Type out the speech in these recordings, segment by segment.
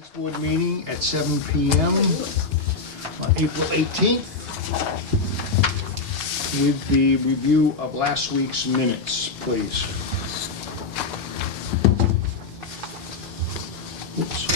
Finance Board meeting at 7 p.m. on April 18th with the review of last week's minutes, please. Oops.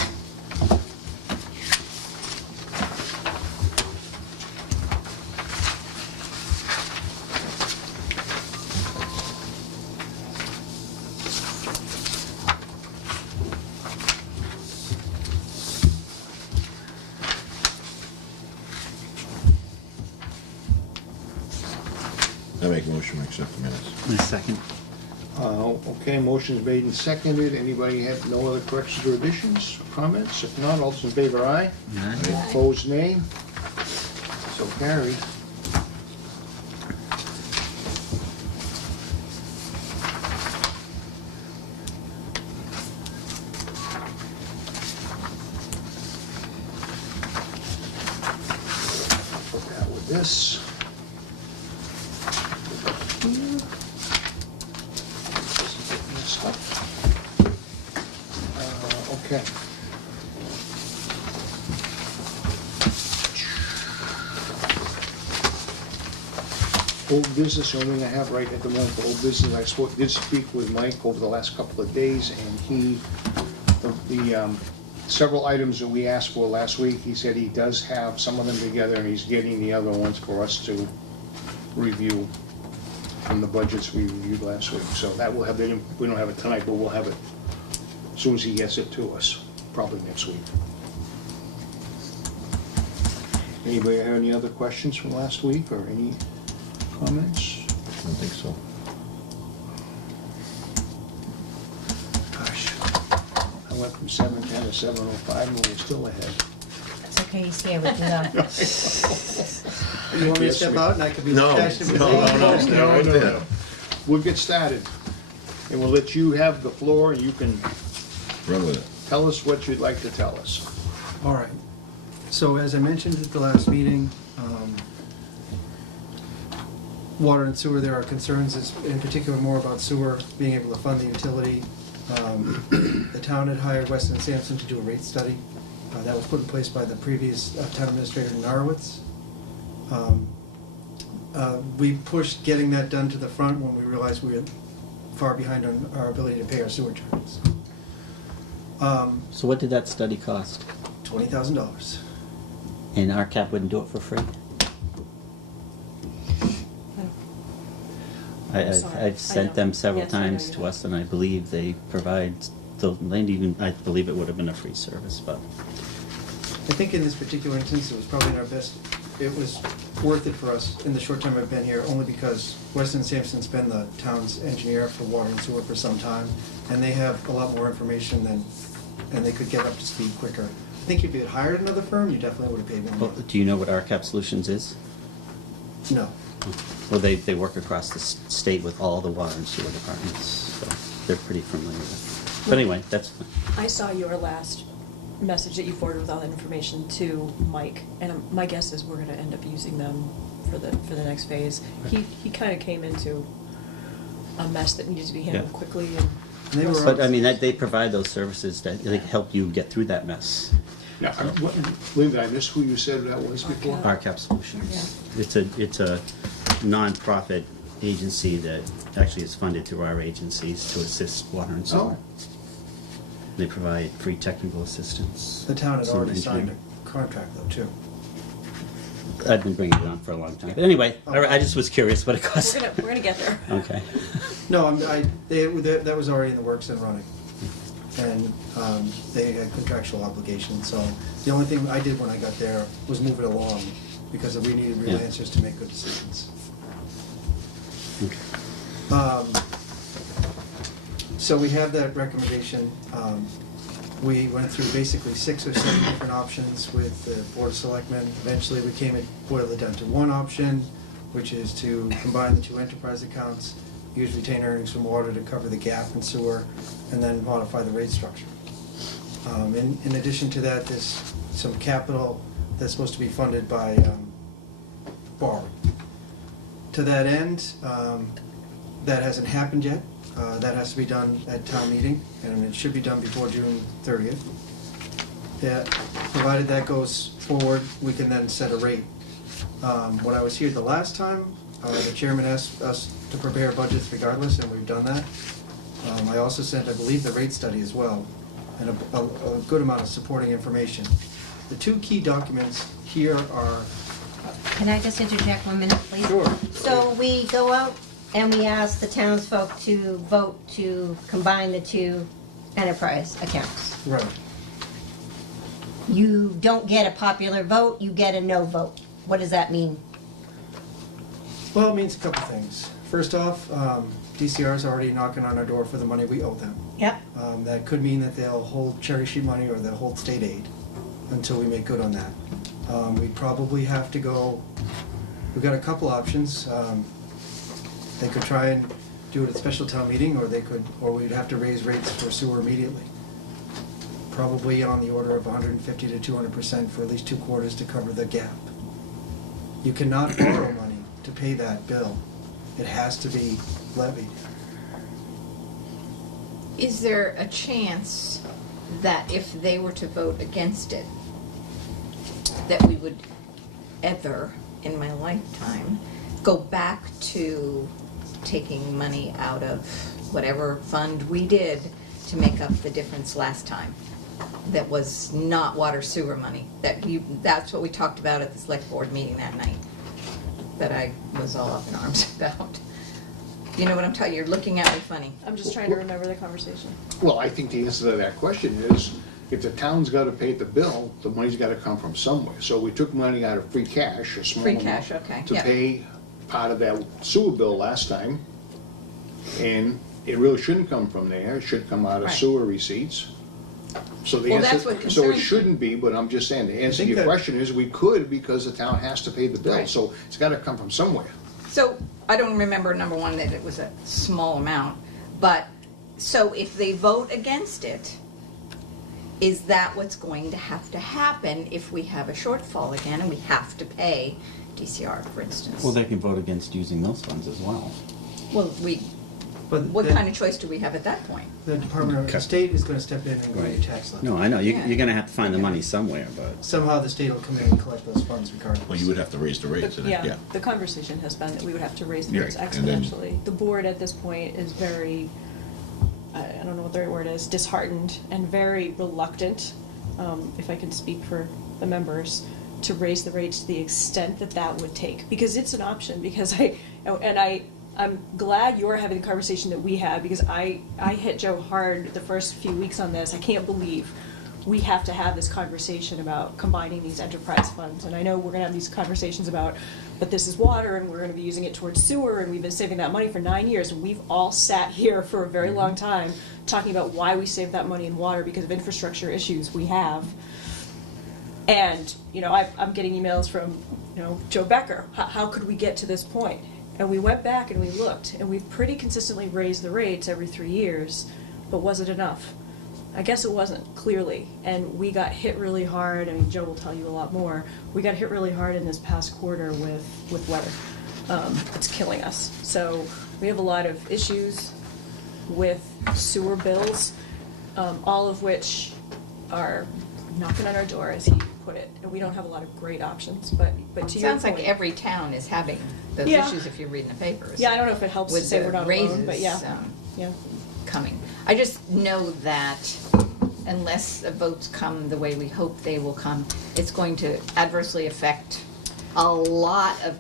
I make a motion to accept the minutes. A second. Okay, motion's made and seconded. Anybody have no other corrections or additions, comments? If not, all those in favor, aye. Aye. Opposed, nay. So carried. Put that with this. Here. This is getting messed up. Okay. Old business, the only thing I have right at the moment for old business, I did speak with Mike over the last couple of days, and he, several items that we asked for last week, he said he does have some of them together, and he's getting the other ones for us to review from the budgets we reviewed last week. So that will have it, we don't have it tonight, but we'll have it as soon as he gets it to us, probably next week. Anybody have any other questions from last week, or any comments? I don't think so. Gosh, I went from 7:10 to 7:05, and we're still ahead. It's okay, he's here with you though. You want me to Yes, step we- out and I can be No, the cash in no, between? no, stay right there. We'll get started, and we'll let you have the floor, and you can Run with it. tell us what you'd like to tell us. All right. So as I mentioned at the last meeting, water and sewer, there are concerns, in particular more about sewer, being able to fund the utility. The town had hired Weston and Sampson to do a rate study. That was put in place by the previous town administrator in Norwitz. We pushed getting that done to the front when we realized we were far behind on our ability to pay our sewer charges. So what did that study cost? $20,000. And RCAP wouldn't do it for free? Sorry, I I've sent know. them several Yes, I know times you to have. us, and I believe they provide, and even, I believe it would have been a free service, but I think in this particular instance, it was probably in our best, it was worth it for us in the short time I've been here, only because Weston and Sampson's been the town's engineer for water and sewer for some time, and they have a lot more information than, and they could get up to speed quicker. I think if you had hired another firm, you definitely would have paid more well, money. do you know what RCAP Solutions is? No. Well, they work across the state with all the water and sewer departments, so they're pretty familiar with it. But anyway, that's fine. I saw your last message that you forwarded with all that information to Mike, and my guess is we're gonna end up using them for the next phase. He kind of came into a mess that needed to be handled Yeah. quickly, And they were- But I mean, they provide those services that they help you get through that mess. Now, Linda, I missed who you said that was before? RCAP Solutions. It's a nonprofit agency that actually is funded through our agencies to assist water and sewer. They provide free technical assistance. The town had some already signed engineering. a contract though, too. I've been bringing it on for a long time. But anyway, I just was curious what it cost. we're gonna get there. Okay. No, that was already in the works and running. And they had contractual obligations, so the only thing I did when I got there was move it along, because we needed real Yeah. answers to make good decisions. Okay. So we have that recommendation. We went through basically 6 or 7 different options with the Board of Selectmen. Eventually, we boiled it down to one option, which is to combine the 2 enterprise accounts, use retained earnings from water to cover the gap in sewer, and then modify the rate structure. In addition to that, there's some capital that's supposed to be funded by borrowing. To that end, that hasn't happened yet. That has to be done at town meeting, and it should be done before June 30th. Yeah, provided that goes forward, we can then set a rate. When I was here the last time, the chairman asked us to prepare budgets regardless, and we've done that. I also sent, I believe, the rate study as well, and a good amount of supporting information. The two key documents here are, Can I just interject 1 minute, please? Sure. So we go out and we ask the townsfolk to vote to combine the two enterprise accounts. right, You don't get a popular vote, you get a no vote. What does that mean? well, it means a couple things. First off, DCR's already knocking on our door for the money we owe them. Yep. That could mean that they'll hold cherry sheet money or they'll hold state aid until we make good on that. We probably have to go, we've got a couple options. They could try and do it at special town meeting, or we'd have to raise rates for sewer immediately. Probably on the order of 150 to 200% for at least 2 quarters to cover the gap. You cannot borrow money to pay that bill. It has to be levied. Is there a chance that if they were to vote against it, that we would ever, in my lifetime, go back to taking money out of whatever fund we did to make up the difference last time? That was not water sewer money. That's what we talked about at the select board meeting that night, that I was all up in arms about. You know what I'm telling you? You're looking at me funny. I'm just trying to remember the conversation. Well, I think the answer to that question is, if the town's gotta pay the bill, the money's gotta come from somewhere. So we took money out of free cash, a small Free amount, cash, okay, to yeah. pay part of that sewer bill last time. And it really shouldn't come from there, it should come out of Right. sewer receipts. So the Well, answer, that's what so concerns it me. shouldn't be, but I'm just saying, the answer to think your that- question is, we could, because the town has to pay the bill, Right. so it's gotta come from somewhere. So, I don't remember, number one, that it was a small amount, but, so if they vote against it, is that what's going to have to happen if we have a shortfall again and we have to pay DCR, for instance? Well, they can vote against using those funds as well. Well, But what then kind of choice do we have at that point? the Department of Okay. State is gonna step in and raise Right. your tax levy. No, I know, Yeah. you're gonna have to find the money somewhere, but. Somehow the state will come in and collect those funds regardless. Well, you would have to raise the rates, and Yeah, the conversation has been that we would have to raise the rates Yeah, and then- exponentially. The board at this point is very, I don't know what the right word is, disheartened and very reluctant, if I can speak for the members, to raise the rates to the extent that that would take. Because it's an option, because I'm glad you're having the conversation that we had, because I hit Joe hard the first few weeks on this. I can't believe we have to have this conversation about combining these enterprise funds. And I know we're gonna have these conversations about, but this is water and we're gonna be using it towards sewer, and we've been saving that money for 9 years. And we've all sat here for a very long time talking about why we save that money in water because of infrastructure issues we have. And, I'm getting emails from, Joe Becker, how could we get to this point? And we went back and we looked, and we've pretty consistently raised the rates every 3 years, but was it enough? I guess it wasn't, clearly, and we got hit really hard. I mean, Joe will tell you a lot more. We got hit really hard in this past quarter with weather. It's killing us. So we have a lot of issues with sewer bills, all of which are knocking on our door, as he put it, and we don't have a lot of great options, but to your point. Sounds like every town is having those Yeah. issues if you read in the papers. Yeah, I don't know if it helps to With say the we're not raises, alone, but yeah, yeah. coming. I just know that unless the votes come the way we hope they will come, it's going to adversely affect a lot of,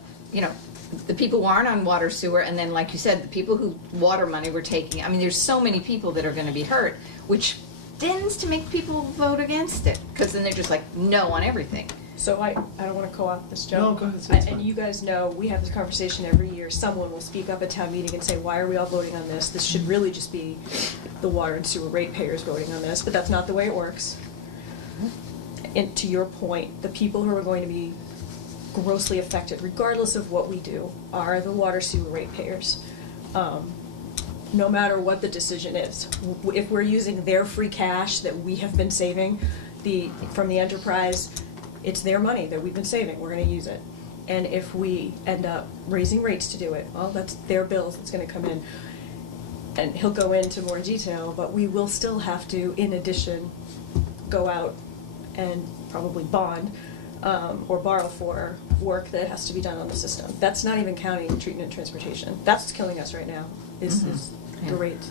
the people who aren't on water sewer, and then, like you said, the people who water money we're taking. I mean, there's so many people that are gonna be hurt, which tends to make people vote against it, because then they're just like, no on everything. So I don't want to co-opt this, Joe. No, go ahead, it's And fine. you guys know, we have this conversation every year. Someone will speak up at town meeting and say, why are we all voting on this? This should really just be the water and sewer ratepayers voting on this, but that's not the way it works. And to your point, the people who are going to be grossly affected, regardless of what we do, are the water sewer ratepayers. No matter what the decision is. If we're using their free cash that we have been saving from the enterprise, it's their money that we've been saving, we're gonna use it. And if we end up raising rates to do it, well, that's their bills that's gonna come in. And he'll go into more detail, but we will still have to, in addition, go out and probably bond or borrow for work that has to be done on the system. That's not even counting treatment and transportation. That's what's killing us right now, is the Yeah. rate.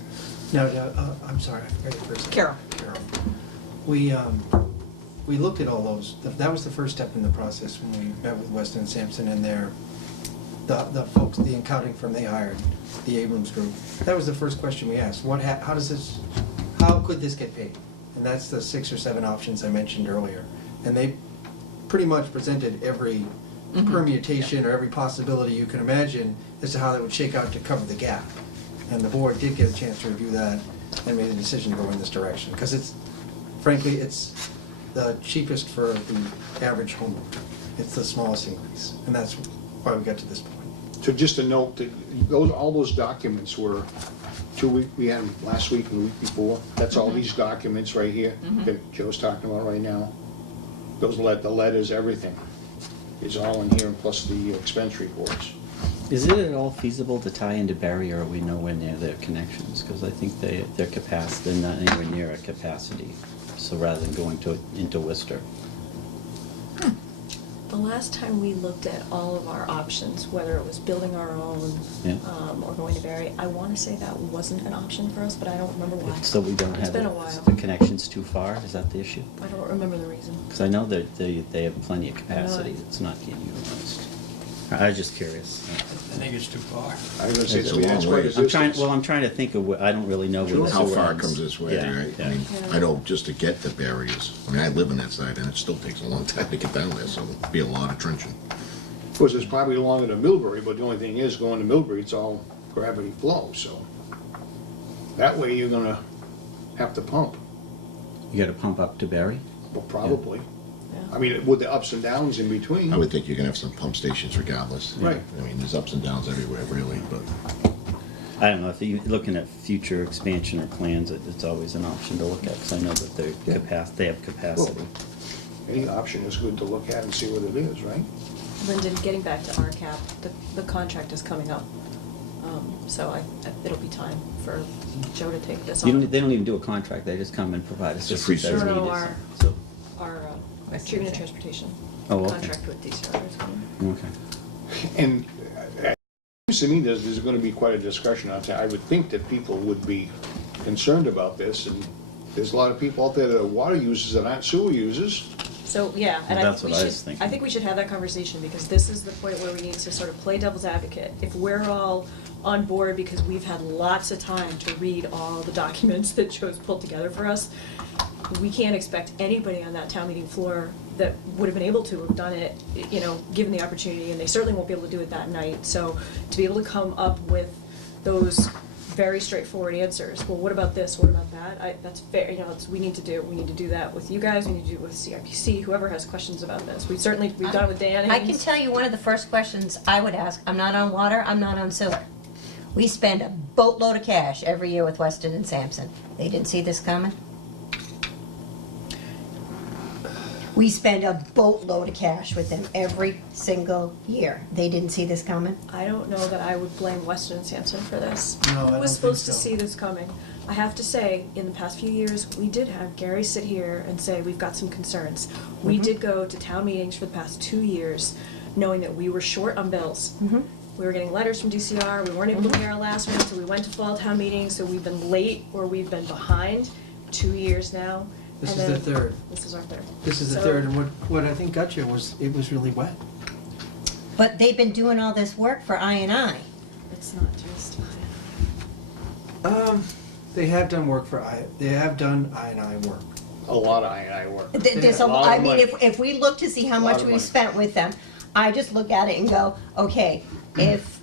Now, I'm sorry, I forgot your first name. Carol. Carol. We looked at all those. That was the first step in the process when we met with Weston and Sampson and the folks, the accounting firm they hired, the Abrams Group. That was the first question we asked. How could this get paid? And that's the 6 or 7 options I mentioned earlier. And they pretty much presented every permutation or every possibility you can imagine as to how that would shake out to cover the gap. And the board did get a chance to review that and made a decision to go in this direction. Because frankly, it's the cheapest for the average homeowner. It's the smallest increase. And that's why we got to this point. So just a note, that all those documents were we had them last week and the week before. That's all these documents right here that Joe's talking about right now. Those the letters, everything is all in here, and plus the expense reports. Is it at all feasible to tie into Barry, or are we nowhere near their connections? Because I think their capacity, they're not anywhere near at capacity. So rather than going into Worcester. The last time we looked at all of our options, whether it was building our own Yeah. or going to Barry, I want to say that wasn't an option for us, but I don't remember why. So we don't It's have been a it- while. the connections too far? Is that the issue? I don't remember the reason. Because I know that they have plenty of capacity Really? that's not getting utilized. I was just curious. I think it's too far. I was gonna say, It's a it's long quite a ways. I'm trying to think of I don't really know where the How sewer far it ends. comes this way, Yeah, right? yeah. I mean, Yeah. I know just to get to barriers, I mean, I live on that side and it still takes a long time to get down there, so it'll be a lot of trenching. Of course, it's probably longer than Millbury, but the only thing is, going to Millbury, it's all gravity flow, so. That way you're gonna have to pump, You got to pump up to Barry? well, probably. Yeah. I mean, with the ups and downs in between. I would think you're gonna have some pump stations regardless. Right. I mean, there's ups and downs everywhere, really, but I don't know, if you're looking at future expansion or plans, it's always an option to look at, because I know that they have capacity. Any option is good to look at and see what it is, right? Lyndon, getting back to RCAP, the contract is coming up. So it'll be time for Joe to take this on. They don't even do a contract, they just come and provide It's a assistance free as service. needed. No, no, So- Our treatment and transportation Oh, okay. contract with DCR is coming. Okay. And it seems to me there's gonna be quite a discussion on that. I would think that people would be concerned about this, and there's a lot of people out there that are water users that aren't sewer users. So, yeah, and Well, I that's think we what I was should, thinking. I think we should have that conversation, because this is the point where we need to sort of play devil's advocate. If we're all on board because we've had lots of time to read all the documents that Joe's pulled together for us, we can't expect anybody on that town meeting floor that would have been able to have done it, you know, given the opportunity, and they certainly won't be able to do it that night. So to be able to come up with those very straightforward answers, well, what about this, what about that, that's fair, you know, we need to do that with you guys, we need to do it with CIPC, whoever has questions about this. We've done it with Dan I can Haynes. tell you one of the first questions I would ask, I'm not on water, I'm not on sewer. We spend a boatload of cash every year with Weston and Sampson. They didn't see this coming? We spend a boatload of cash with them every single year. They didn't see this coming? I don't know that I would blame Weston and Sampson for this. No, I Who don't was think supposed to so. see this coming? I have to say, in the past few years, we did have Gary sit here and say, we've got some concerns. We did go to town meetings for the past 2 years, knowing that we were short on bills. We were getting letters from DCR, we weren't able to pay our last one, so we went to fall town meetings, so we've been late or we've been behind 2 years now. This And is the then- third. This is our third. This is the So- third, and what I think got you was, it was really wet. But they've been doing all this work for I&I. It's not just. They have done work they have done I&I work. A lot of I&I work. There's A a, lot I of mean, money. if we look to see how Lot much of we've money. spent with them, I just look at it and go, okay, if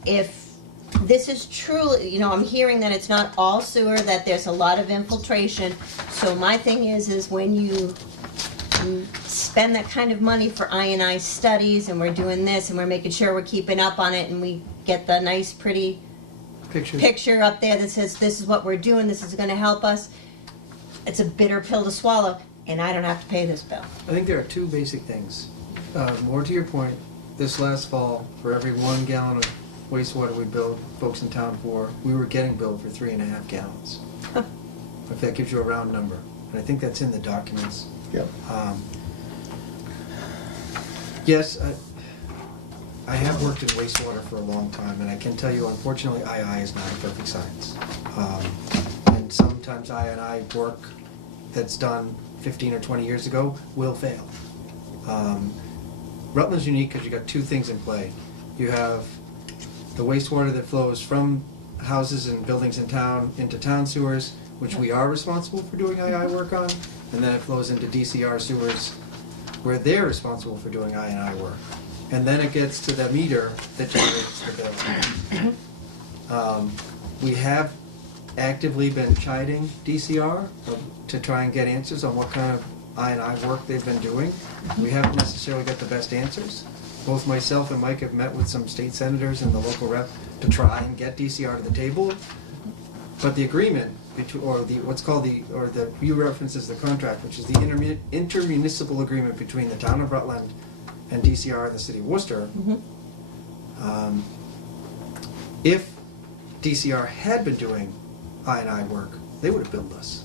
this is truly, you know, I'm hearing that it's not all sewer, that there's a lot of infiltration. So my thing is when you spend that kind of money for I&I studies, and we're doing this, and we're making sure we're keeping up on it, and we get the nice, pretty Pictures. picture up there that says, this is what we're doing, this is gonna help us, it's a bitter pill to swallow, and I don't have to pay this bill. I think there are two basic things. More to your point, this last fall, for every 1 gallon of wastewater we billed folks in town for, we were getting billed for 3.5 gallons. If that gives you a round number. And I think that's in the documents. Yep. Yes, I have worked in wastewater for a long time, and I can tell you, unfortunately, II is not a perfect science. And sometimes I work that's done 15 or 20 years ago will fail. Rutland's unique because you got two things in play. You have the wastewater that flows from houses and buildings in town into town sewers, which we are responsible for doing II work on, and then it flows into DCR sewers, where they're responsible for doing I&I work. And then it gets to the meter that generates the bill. We have actively been chiding DCR to try and get answers on what kind of I&I work they've been doing. We haven't necessarily got the best answers. Both myself and Mike have met with some state senators and the local rep to try and get DCR to the table. But the agreement, or the what's called the, or the, you references the contract, which is the intermunicipal agreement between the town of Rutland and DCR and the city of Worcester. If DCR had been doing I&I work, they would have billed us.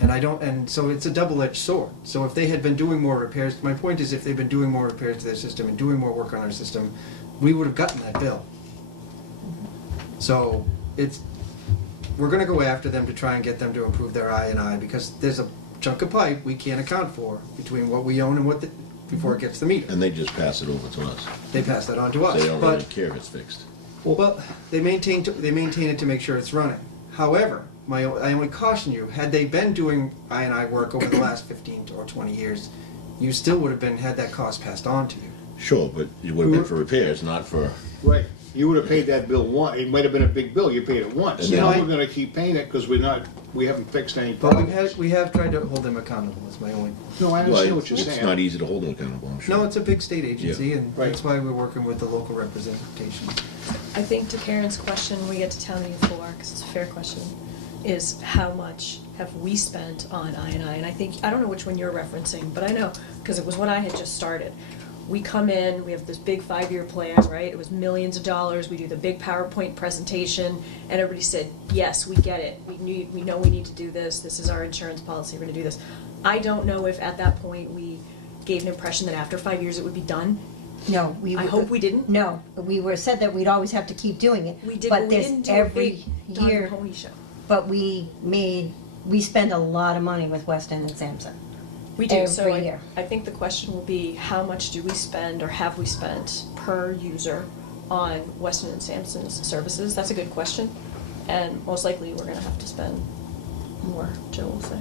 And I don't, and so it's a double-edged sword. So if they had been doing more repairs, my point is if they've been doing more repairs to their system and doing more work on our system, we would have gotten that bill. So it's, we're gonna go after them to try and get them to improve their I&I because there's a chunk of pipe we can't account for between what we own and what the, before it gets the meter. And they just pass it over to us. They pass that on to us. They don't really But, care if it's fixed. well, they maintain it to make sure it's running. However, I only caution you, had they been doing I&I work over the last 15 or 20 years, you still would have had that cost passed on to you. Sure, but it would have been for repairs, not for, Right. You would have paid that bill once. It might have been a big bill. You paid it once. And Now then- we're gonna keep paying it because we haven't fixed any But problems. we have tried to hold them accountable, is my only. No, I well, understand what you're it's saying. not easy to hold them accountable, I'm sure. No, it's a big state agency, Yeah. and Right. that's why we're working with the local representation. I think to Karen's question, we get to town meeting floor, because it's a fair question, is how much have we spent on I&I? And I think, I don't know which one you're referencing, but I know, because it was when I had just started. We come in, we have this big 5-year plan, right? It was millions of dollars. We do the big PowerPoint presentation, and everybody said, yes, we get it. We know we need to do this. This is our insurance policy. We're gonna do this. I don't know if at that point we gave an impression that after 5 years it would be done. No, we. I hope we didn't. No, we were said that we'd always have to keep doing it. We did, But but we there's didn't do a every big Don year, Pony show. but we spend a lot of money with Weston and Sampson. We do, so every year. I think the question will be, how much do we spend or have we spent per user on Weston and Sampson's services? That's a good question, and most likely we're gonna have to spend more, Joe will say.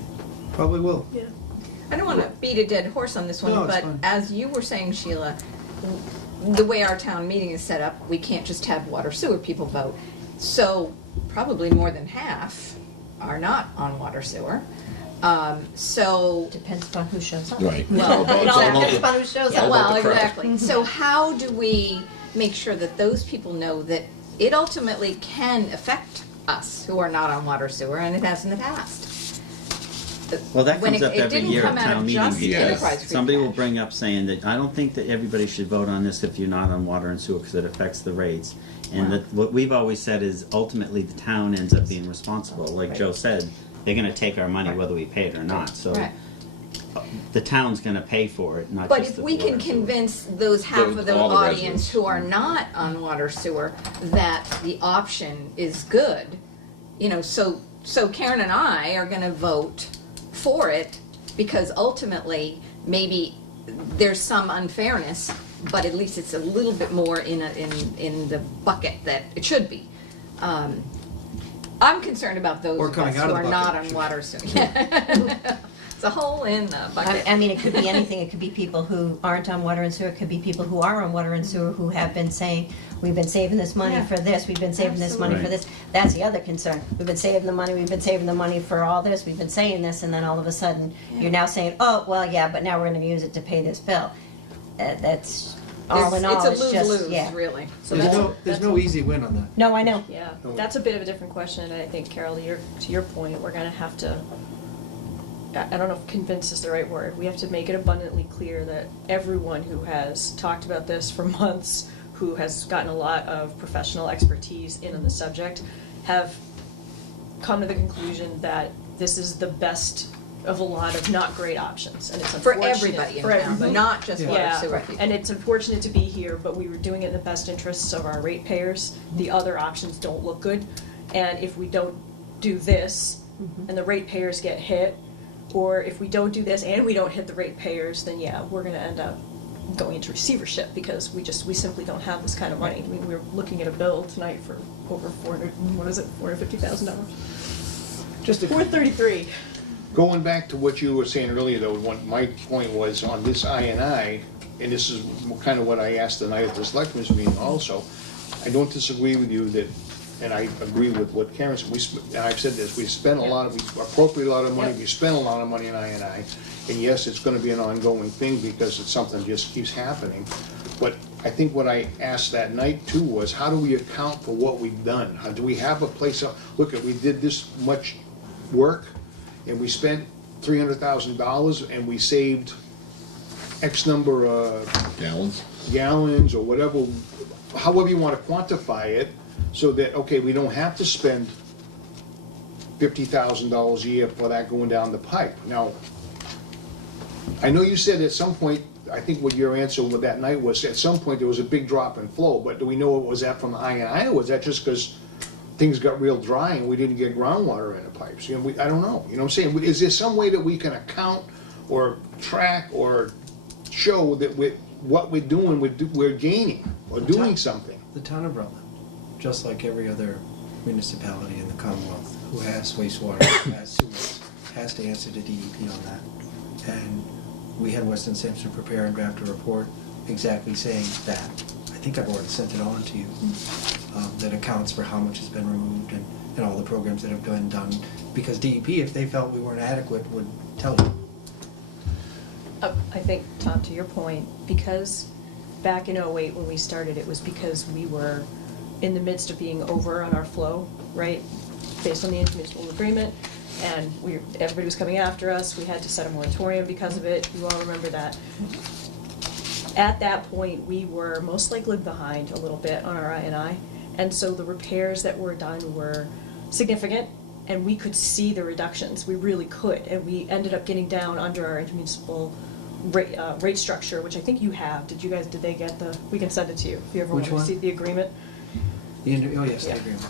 Probably will. Yeah. I don't want to beat a dead horse on this one, No, it's but fine. as you were saying, Sheila, the way our town meeting is set up, we can't just have water sewer people vote. So probably more than half are not on water sewer. So, Depends upon who shows up. Right. Well, It's all it all about Depends the- upon who shows yeah, up. well, the crowd. exactly. So how do we make sure that those people know that it ultimately can affect us who are not on water sewer, and it has in the past? Well, that When comes up it every didn't year come at out town of meeting. just Yes. enterprise free Somebody will cash. bring up saying that, I don't think that everybody should vote on this if you're not on water and sewer, because it affects the rates. And Wow. that, what we've always said is ultimately the town ends up being responsible. Like Joe said, they're gonna take our money whether we pay it or not, so Right. the town's gonna pay for it, not But just if the we can water and sewer. convince those half Those- of the all the audience residents. who are not on water sewer that the option is good, you know, so Karen and I are gonna vote for it because ultimately maybe there's some unfairness, but at least it's a little bit more in the bucket that it should be. I'm concerned about those Or of coming us out who of the are not bucket. on water sewer. It's a hole in the bucket. I mean, it could be anything. It could be people who aren't on water and sewer. It could be people who are on water and sewer who have been saying, we've been saving this money Yeah. for this, we've been saving this money for Absolutely. this. That's the other concern. We've been saving the money, we've been saving the money for all this, we've been saying this, and then all of a sudden, you're now saying, oh, well, yeah, but now we're gonna use it to pay this bill. That's, all in all, It's it's a just, lose-lose, yeah. really. So There's that's- no, there's that's no a- easy win on that. No, I know. Yeah, that's a bit of a different question, and I think, Carol, to your point, we're gonna have to, I don't know if convince is the right word, we have to make it abundantly clear that everyone who has talked about this for months, who has gotten a lot of professional expertise in on the subject, have come to the conclusion that this is the best of a lot of not great options, and it's For unfortunate. everybody in for town, everybody. not just water Yeah, sewer people. and it's unfortunate to be here, but we were doing it in the best interests of our ratepayers. The other options don't look good, and if we don't do this, and the ratepayers get hit, or if we don't do this and we don't hit the ratepayers, then yeah, we're gonna end up going into receivership, because we simply don't have this kind of money. I mean, we're looking at a bill tonight for over $450,000? Just a 433. Going back to what you were saying earlier, though, what my point was on this INI, and this is kind of what I asked the night at the selectmen's meeting also, I don't disagree with you that, and I agree with what Karen said, and I've said this, we spend a lot of, we appropriate a lot of money, Yep. we spend a lot of money in INI, and yes, it's gonna be an ongoing thing because it's something that just keeps happening. But I think what I asked that night too was, how do we account for what we've done? How, do we have a place, look, we did this much work, and we spent $300,000, and we saved X number of Gallons? gallons, or whatever, however you wanna quantify it, so that, okay, we don't have to spend $50,000 a year for that going down the pipe. Now, I know you said at some point, I think what your answer with that night was, at some point there was a big drop in flow, but do we know, was that from the INI, or was that just because things got real dry and we didn't get groundwater in the pipes? You know, I don't know, you know what I'm saying? Is there some way that we can account or track or show that what we're doing, we're gaining or doing something? The town of Rutland, just like every other municipality in the Commonwealth who has wastewater, who has sewers, has to answer to DEP on that. And we had Weston Sampson prepare and draft a report exactly saying that. I think I've already sent it on to you, that accounts for how much has been removed and all the programs that have been done. Because DEP, if they felt we weren't adequate, would tell you. I think, Tom, to your point, because back in '08 when we started, it was because we were in the midst of being over on our flow, right? Based on the intermunicipal agreement, and everybody was coming after us, we had to set a moratorium because of it, you all remember that. At that point, we were most likely behind a little bit on our INI, and so the repairs that were done were significant, and we could see the reductions, we really could, and we ended up getting down under our intermunicipal rate structure, which I think you have. Did they get we can send it to you if you ever want Which to one? see the agreement. Oh, yes, the agreement.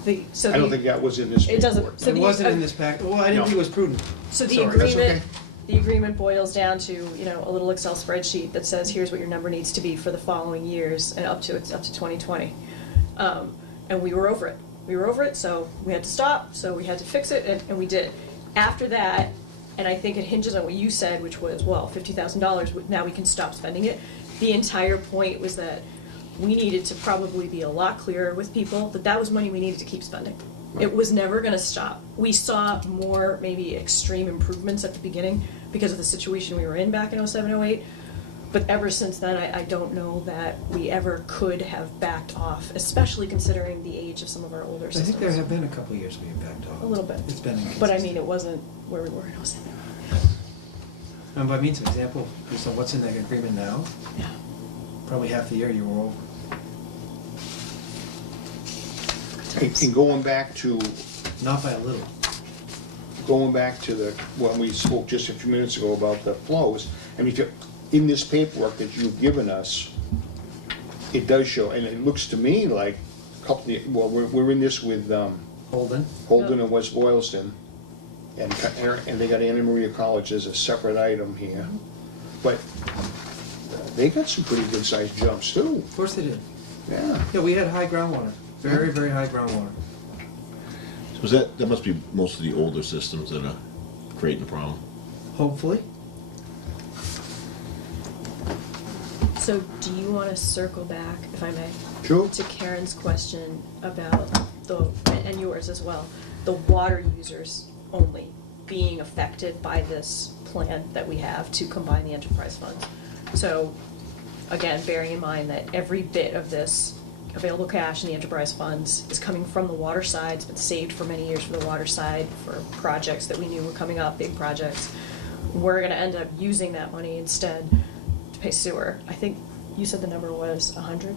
I don't think that was in this It doesn't. report. So It wasn't in this pack, well, I didn't think it was prudent. So the Sorry, that's agreement, okay. the agreement boils down to, a little Excel spreadsheet that says, here's what your number needs to be for the following years and up to 2020. And we were over it. We were over it, so we had to stop, so we had to fix it, and we did. After that, and I think it hinges on what you said, which was, well, $50,000, now we can stop spending it. The entire point was that we needed to probably be a lot clearer with people that that was money we needed to keep spending. It was never gonna stop. We saw more maybe extreme improvements at the beginning because of the situation we were in back in '07, '08. But ever since then, I don't know that we ever could have backed off, especially considering the age of some of our older I systems. think there have been a couple of years we have backed off. A little bit. It's been inconsistent. But I mean, it wasn't where we were in '07. And by means of example, based on what's in that agreement now, Yeah. probably half the year you were over. And going back to Not by a little. when we spoke just a few minutes ago about the flows, I mean, in this paperwork that you've given us, it does show, and it looks to me like we're in this with Holden. Holden and West Boylston, and they got Anna Maria College as a separate item here, but they got some pretty good sized jumps too, Of course they did. yeah. Yeah, we had high groundwater. Very, very high groundwater. So that must be most of the older systems that are creating the problem. Hopefully. So do you want to circle back, if I may? Sure. To Karen's question about and yours as well, the water users only being affected by this plan that we have to combine the enterprise funds. So, again, bearing in mind that every bit of this available cash in the enterprise funds is coming from the water side, it's been saved for many years for the water side, for projects that we knew were coming up, big projects. We're gonna end up using that money instead to pay sewer. I think you said the number was 100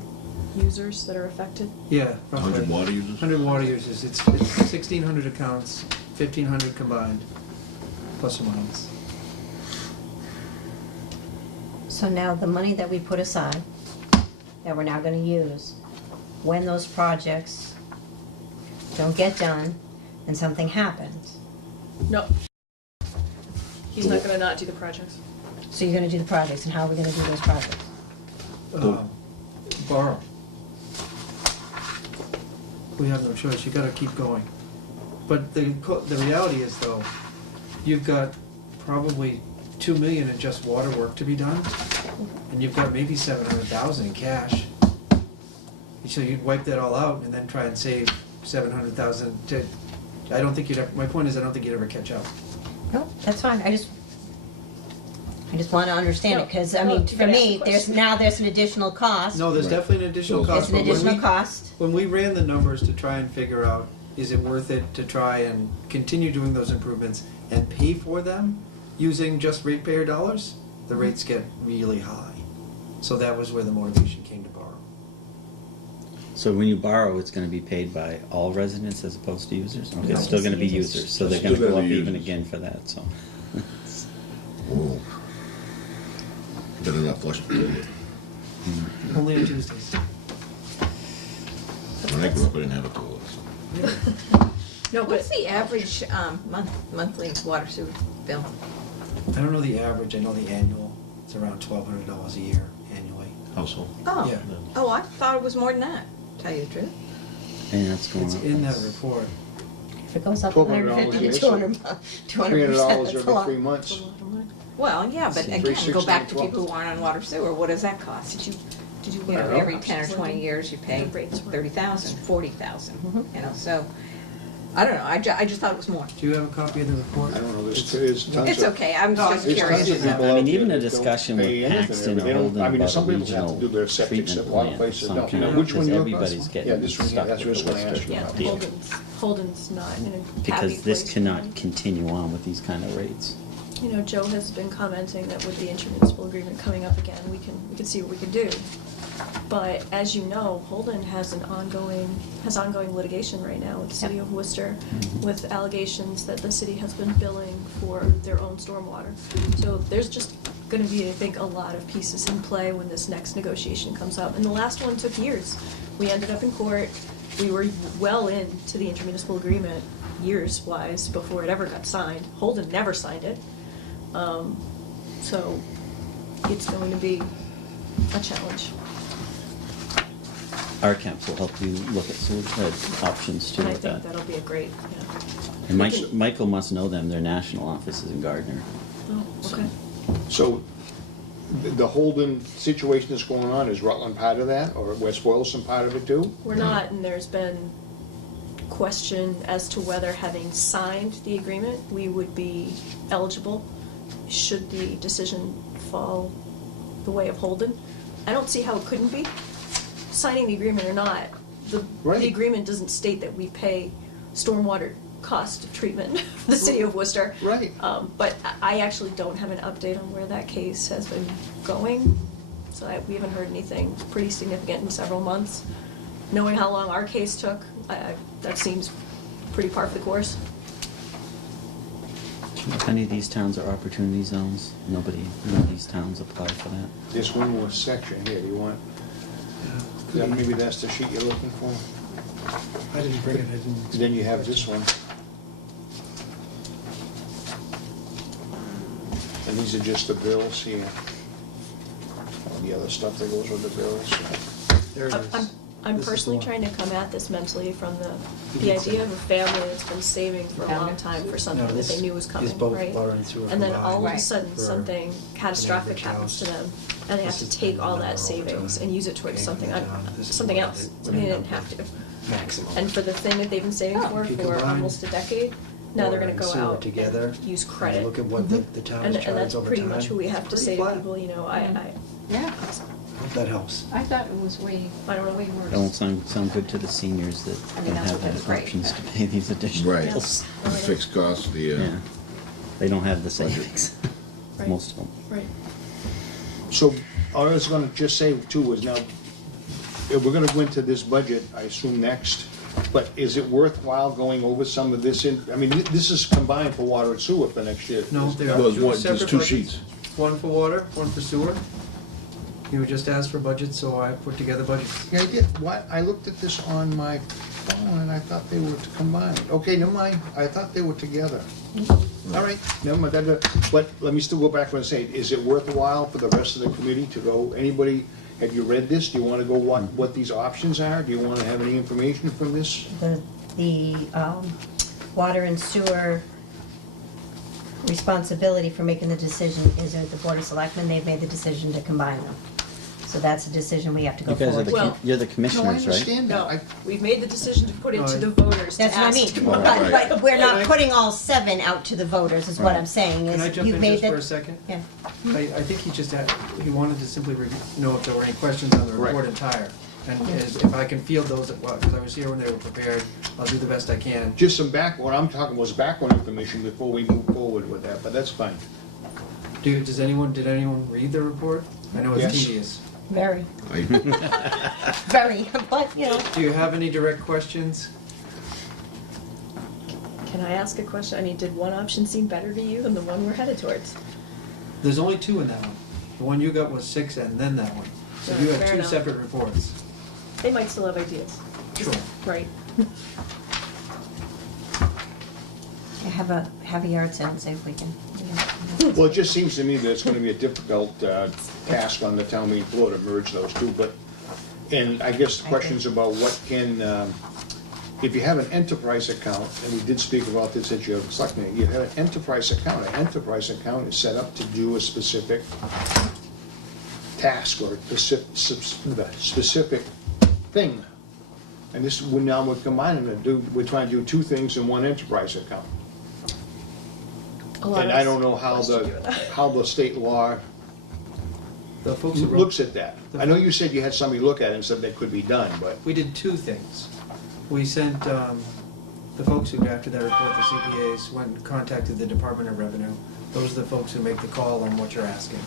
users that are affected? Yeah, roughly. 100 water users? 100 water users. It's 1,600 accounts, 1,500 combined, plus or minus. So now the money that we put aside, that we're now gonna use, when those projects don't get done and something happens, No. He's not gonna not do the projects. so you're gonna do the projects, and how are we gonna do those projects? Borrow. We have no choice, you gotta keep going. But the reality is though, you've got probably 2 million in just water work to be done, and you've got maybe 700,000 in cash. So you'd wipe that all out and then try and save 700,000 to, I don't think you'd ever, my point is, I don't think you'd ever catch up. No, that's fine, I just wanna understand it, cause I No, mean, you for gotta ask me, the there's, question. now there's an additional cost. No, there's Right. definitely an additional There's cost. It's an but when additional we- cost. When we ran the numbers to try and figure out, is it worth it to try and continue doing those improvements and pay for them using just ratepayer dollars, the rates get really high. So that was where the motivation came to borrow. So when you borrow, it's gonna be paid by all residents as opposed to users? Okay, No, it's still just gonna be users. users, so they're Still gonna go gonna up be even users. again for that, so. Whoa. Better not flush the toilet. Only on Tuesdays. When I grew up, I didn't have a toilet, so. No, What's but the average monthly water sewer bill? I don't know the average, I know the annual. It's around $1,200 a year annually. Household. Oh, Yeah. oh, I thought it was more than that, tell you the truth. And that's going It's up. in that report. If it goes up $1,200 $150 a year, to so 200%, $300 that's a every lot. 3 months. Well, yeah, but again, 360 go back to 12. people who aren't on water sewer, what does that cost? Did you I know, don't know. every 10 or 20 years you pay The rates were- 30,000, 40,000, Mhm. you know, so, I don't know, I just thought it was more. Do you have a copy of the report? I don't know, there's tons of. It's okay, I'm just There's curious. tons of people I out mean, there even a that don't discussion pay with anything Paxton there. or They don't- Holden I mean, about some a people have to regional do their septic, treatment a lot of plant, places some don't. kind of- Which one because you everybody's across? getting Yeah, this one, yeah, stuck that's with what I was the gonna ask Worcester you yeah, about. deal. Holden's not in a happy Because this place cannot with it. continue on with these kind of rates. You know, Joe has been commenting that with the intermunicipal agreement coming up again, we can see what we can do. But as you know, Holden has ongoing litigation right now with the city of Worcester, with allegations that the city has been billing for their own stormwater. So there's just gonna be, I think, a lot of pieces in play when this next negotiation comes up. And the last one took years. We ended up in court, we were well into the intermunicipal agreement, years-wise, before it ever got signed. Holden never signed it. So it's going to be a challenge. Our camps will help you look at sewer options too And I with think that. that'll be a great, yeah. And we Mike, can- Michael must know them, their national office is in Gardner. Oh, okay. So, the Holden situation that's going on, is Rutland part of that, or West Boylston part of it too? We're not, and there's been question as to whether having signed the agreement, we would be eligible should the decision fall the way of Holden. I don't see how it couldn't be. Signing the agreement or not, Right. the agreement doesn't state that we pay stormwater cost of treatment for the city of Worcester. Right. But I actually don't have an update on where that case has been going. So we haven't heard anything pretty significant in several months. Knowing how long our case took, that seems pretty par for the course. If any of these towns are opportunity zones, none of these towns apply for that. There's one more section here, you want, maybe that's the sheet you're looking for? I didn't bring it, I didn't. Then you have this one. And these are just the bills here. All the other stuff that goes with the bills. There it is. I'm This is the personally one. trying to come at this mentally from the did idea say of a family that's been saving for a Found long it? time for No, something that this they knew was is coming, both right? water and sewer And then combined all of a Right. sudden, for something catastrophic average happens to house. them, and they have This to is take the all number that over savings time. and use it towards Okay, something, down. This is something what else. it- I mean, they didn't have to. Maximum. And for the thing that they've been saving for If you for combine almost a decade, now they're water gonna and go sewer out together, and use and credit. Look at what the town And has charged that's over pretty time. much what we have It's to pretty say to flat. people, you know, Yeah, Hope that helps. I thought it was way I don't know. worse. That won't sound good to the seniors that I mean, don't that's have what that's the great. options to pay these additional Right. bills. The fixed cost, Yeah, they don't have the savings, Right. most of them. Right. So, all I was gonna just say too was now, if we're gonna go into this budget, I assume next, but is it worthwhile going over some of this I mean, this is combined for water and sewer for next year. No, there Well, are there's two one- there's separate two budgets. sheets. One for water, one for sewer. You just asked for budgets, so I put together budgets. Yeah, I did. What, I looked at this on my phone and I thought they were combined. Okay, never mind. I thought they were together. All right, never mind. But let me still go back and say, is it worthwhile for the rest of the committee to go, anybody, have you read this? Do you wanna go what these options are? Do you wanna have any information from this? The water and sewer responsibility for making the decision is at the Board of Selectmen. They've made the decision to combine them. So that's a decision we have to go You guys are forward. the, Well, you're the No, I commissioners, right? understand No, that. we've made the decision to put it to No, the voters to That's what I ask. mean. to- But we're Can not I- putting all 7 out to the voters, is what Right. I'm saying, Can I is jump you've in made just for a that. second? Yeah. I think he just had, he wanted to simply know if there were any questions on the Right. report entire. And if I can field those, because I was here when they were prepared, I'll do the best I can. Just some what I'm talking was background information before we move forward with that, but that's fine. Did anyone read the report? I know it's Yes. tedious. Very, I, very, but, you know, Do you have any direct questions? Can I ask a question? I mean, did one option seem better to you than the one we're headed towards? There's only 2 in that one. The one you got was 6 and then that one. So you have Fair 2 enough. separate reports. They might still have ideas. Sure. Right. have a yard sale and see if we can. Well, it just seems to me that it's gonna be a difficult task on the town meeting floor to merge those two, but, and I guess the question's about what can, if you have an enterprise account, and we did speak about this at your selectmen, you have an enterprise account. An enterprise account is set up to do a specific task or a specific thing. And this, now we're combining we're trying to do 2 things in one enterprise account. A lot And of I don't know how question given that. how the state law The folks who wrote, looks at that. I know you said you had somebody look at it and said that could be done, but, we did 2 things. We sent, the folks who drafted that report, the CPAs, went and contacted the Department of Revenue. Those are the folks who make the call on what you're asking.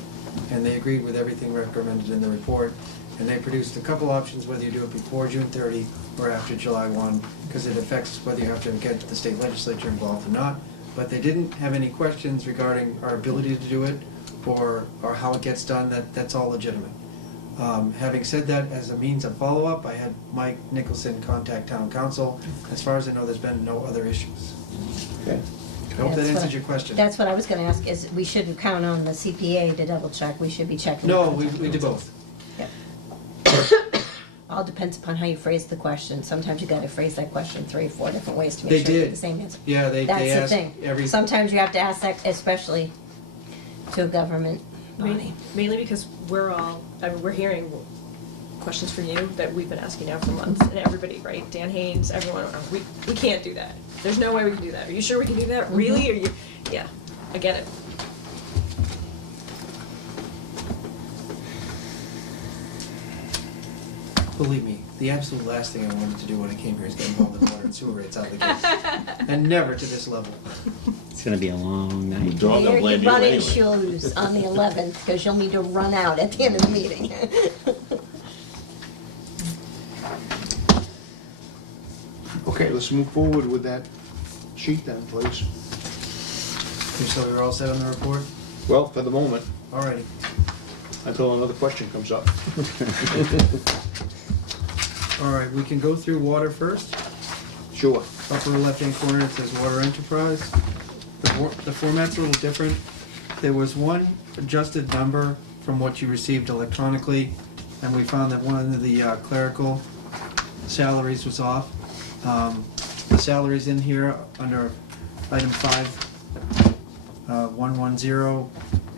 And they agreed with everything recommended in the report. And they produced a couple options, whether you do it before June 30 or after July 1, because it affects whether you have to get the state legislature involved or not. But they didn't have any questions regarding our ability to do it or how it gets done. That's all legitimate. Having said that, as a means of follow-up, I had Mike Nicholson contact town council. As far as I know, there's been no other issues. okay. I hope that That's answers what- your question. That's what I was gonna ask, is we shouldn't count on the CPA to double check, we should be checking. No, we did both. Yep. All depends upon how you phrase the question. Sometimes you gotta phrase that question 3 or 4 different ways to They make sure you get did. the same answer. Yeah, they That's the asked thing. every, Sometimes you have to ask that, especially to a government body. Mainly because we're hearing questions from you that we've been asking now for months, and everybody, right? Dan Haynes, everyone, we can't do that. There's no way we can do that. Are you sure we can do that? Really? Are you? Yeah, I get it. believe me, the absolute last thing I wanted to do when I came here is get involved in water and sewer rates out of the gate. And never to this level. It's gonna be a long night. They're all gonna You're blame you running anyway. shoes on the 11th, because you'll need to run out at the end of the meeting. Okay, let's move forward with that sheet then, please. So we're all set on the report? Well, for the moment, Alrighty. until another question comes up. Alright, we can go through water first. Sure. Upper left-hand corner, it says Water Enterprise. The format's a little different. There was one adjusted number from what you received electronically, and we found that one of the clerical salaries was off. The salaries in here under item 5110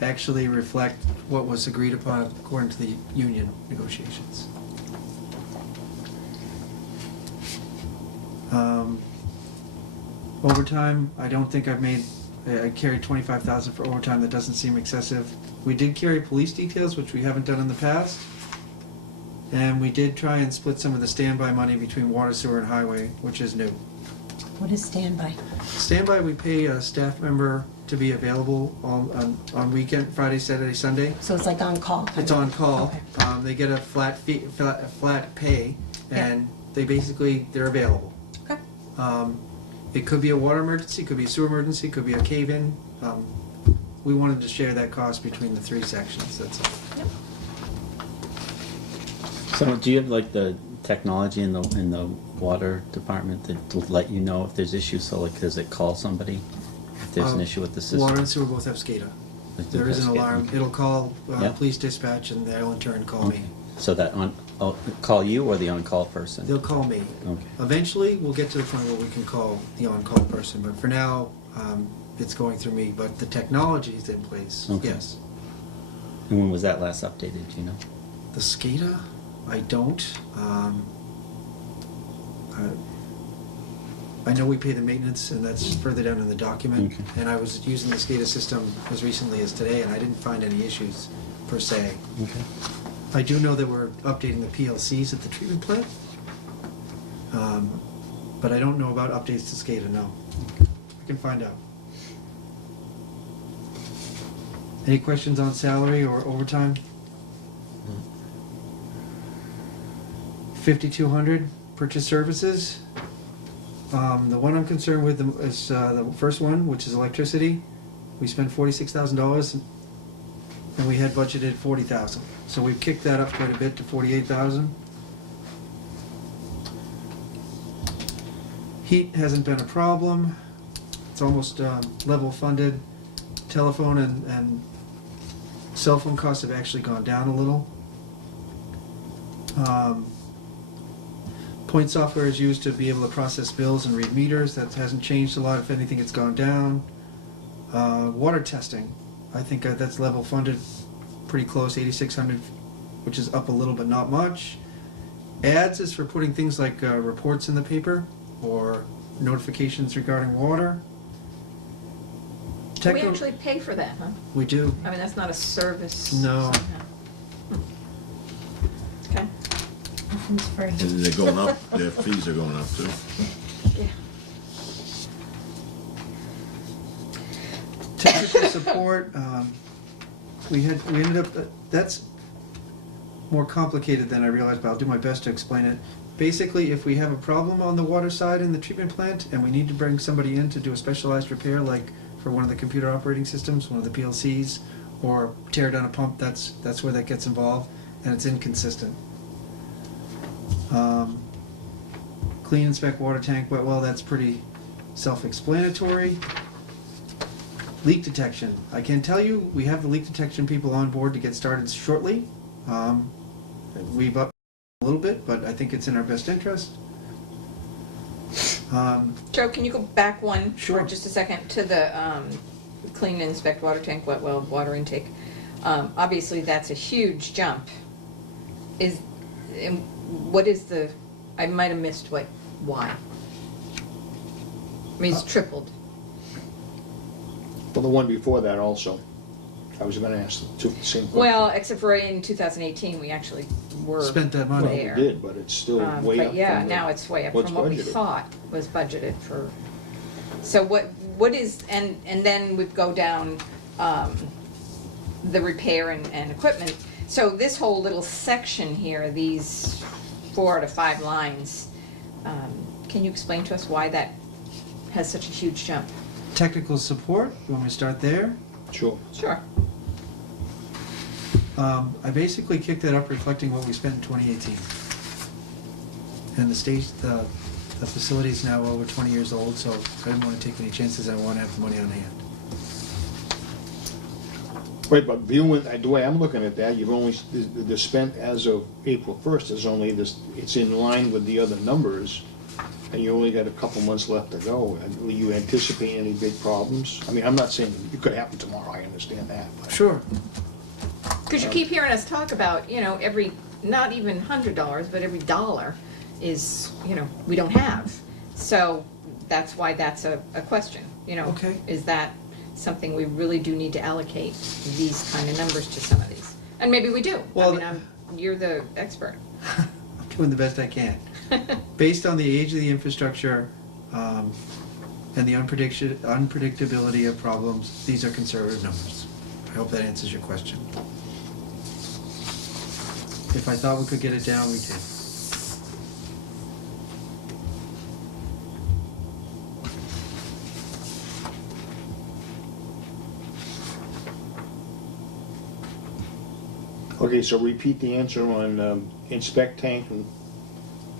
actually reflect what was agreed upon according to the union negotiations. Overtime, I don't think I carried 25,000 for overtime. That doesn't seem excessive. We did carry police details, which we haven't done in the past. And we did try and split some of the standby money between water, sewer, and highway, which is new. What is standby? Standby, we pay a staff member to be available on weekend, Friday, Saturday, Sunday. So it's like on call? It's on call. Okay. They get a flat fee, flat pay, and they're available. Okay. It could be a water emergency, could be a sewer emergency, could be a cave-in. We wanted to share that cost between the 3 sections, that's all. So do you have like the technology in the water department that to let you know if there's issues? So like, does it call somebody if there's an issue with the system? Water and sewer both have SCADA. Like, There is an okay. alarm. It'll call Yeah. police dispatch, and they'll in turn call me. So that call you or the on-call person? They'll call me. Okay. Eventually, we'll get to the point where we can call the on-call person, but for now, it's going through me. But the technology is in place, Okay. yes. And when was that last updated, do you know? The SCADA, I don't. I know we pay the maintenance, and that's further down in the document. Okay. And I was using the SCADA system as recently as today, and I didn't find any issues per se. Okay. I do know that we're updating the PLCs at the treatment plant, but I don't know about updates to SCADA, no. I can find out. Any questions on salary or overtime? 5,200 purchase services. The one I'm concerned with is the first one, which is electricity. We spent $46,000, and we had budgeted $40,000. So we've kicked that up quite a bit to $48,000. Heat hasn't been a problem. It's almost level funded. Telephone and cell phone costs have actually gone down a little. Point software is used to be able to process bills and read meters. That hasn't changed a lot. If anything, it's gone down. Water testing, I think that's level funded pretty close, 8,600, which is up a little but not much. Ads is for putting things like reports in the paper or notifications regarding water. We Techno- actually pay for that, huh? We do. I mean, that's not a service. No. somehow. Okay. Nothing's free. And they're going up, their fees are going up too. Yeah. Technical support, we ended up, that's more complicated than I realized, but I'll do my best to explain it. Basically, if we have a problem on the water side in the treatment plant and we need to bring somebody in to do a specialized repair, like for one of the computer operating systems, one of the PLCs, or tear down a pump, that's where that gets involved, and it's inconsistent. Clean, inspect water tank, well, that's pretty self-explanatory. Leak detection. I can tell you, we have the leak detection people on board to get started shortly. We've upped a little bit, but I think it's in our best interest. Joe, can you go back one Sure. for just a second to the clean and inspect water tank, wet well, water intake? Obviously, that's a huge jump. What is the? I might have missed why. I mean, it's tripled. Well, the one before that also. I was gonna ask the same question. Well, except for in 2018, we actually were Spent that money. Well, we there. did, but it's still way up. But yeah, from the- now it's way up what's from what we budgeted. thought was budgeted for. So what is, and then we go down the repair and equipment. So this whole little section here, these 4 to 5 lines, can you explain to us why that has such a huge jump? Technical support, you want me to start there? Sure. Sure. I basically kicked that up reflecting what we spent in 2018. And the facility is now over 20 years old, so I didn't want to take any chances. I want to have the money on hand. Wait, but viewing, the way I'm looking at that, you've only, the spent as of April 1st is only this, it's in line with the other numbers, and you only got a couple months left to go. And you anticipate any big problems? I mean, I'm not saying it could happen tomorrow, I understand that, but. Sure. Because you keep hearing us talk about, every, not even $100, but every dollar is, we don't have. So that's why that's a question, Okay. Is that something we really do need to allocate these kind of numbers to some of these? And maybe we do. Well, You're the expert. I'm doing the best I can. Based on the age of the infrastructure and the unpredictability of problems, these are conservative numbers. I hope that answers your question. If I thought we could get it down, we can. Okay, so repeat the answer on inspect tank and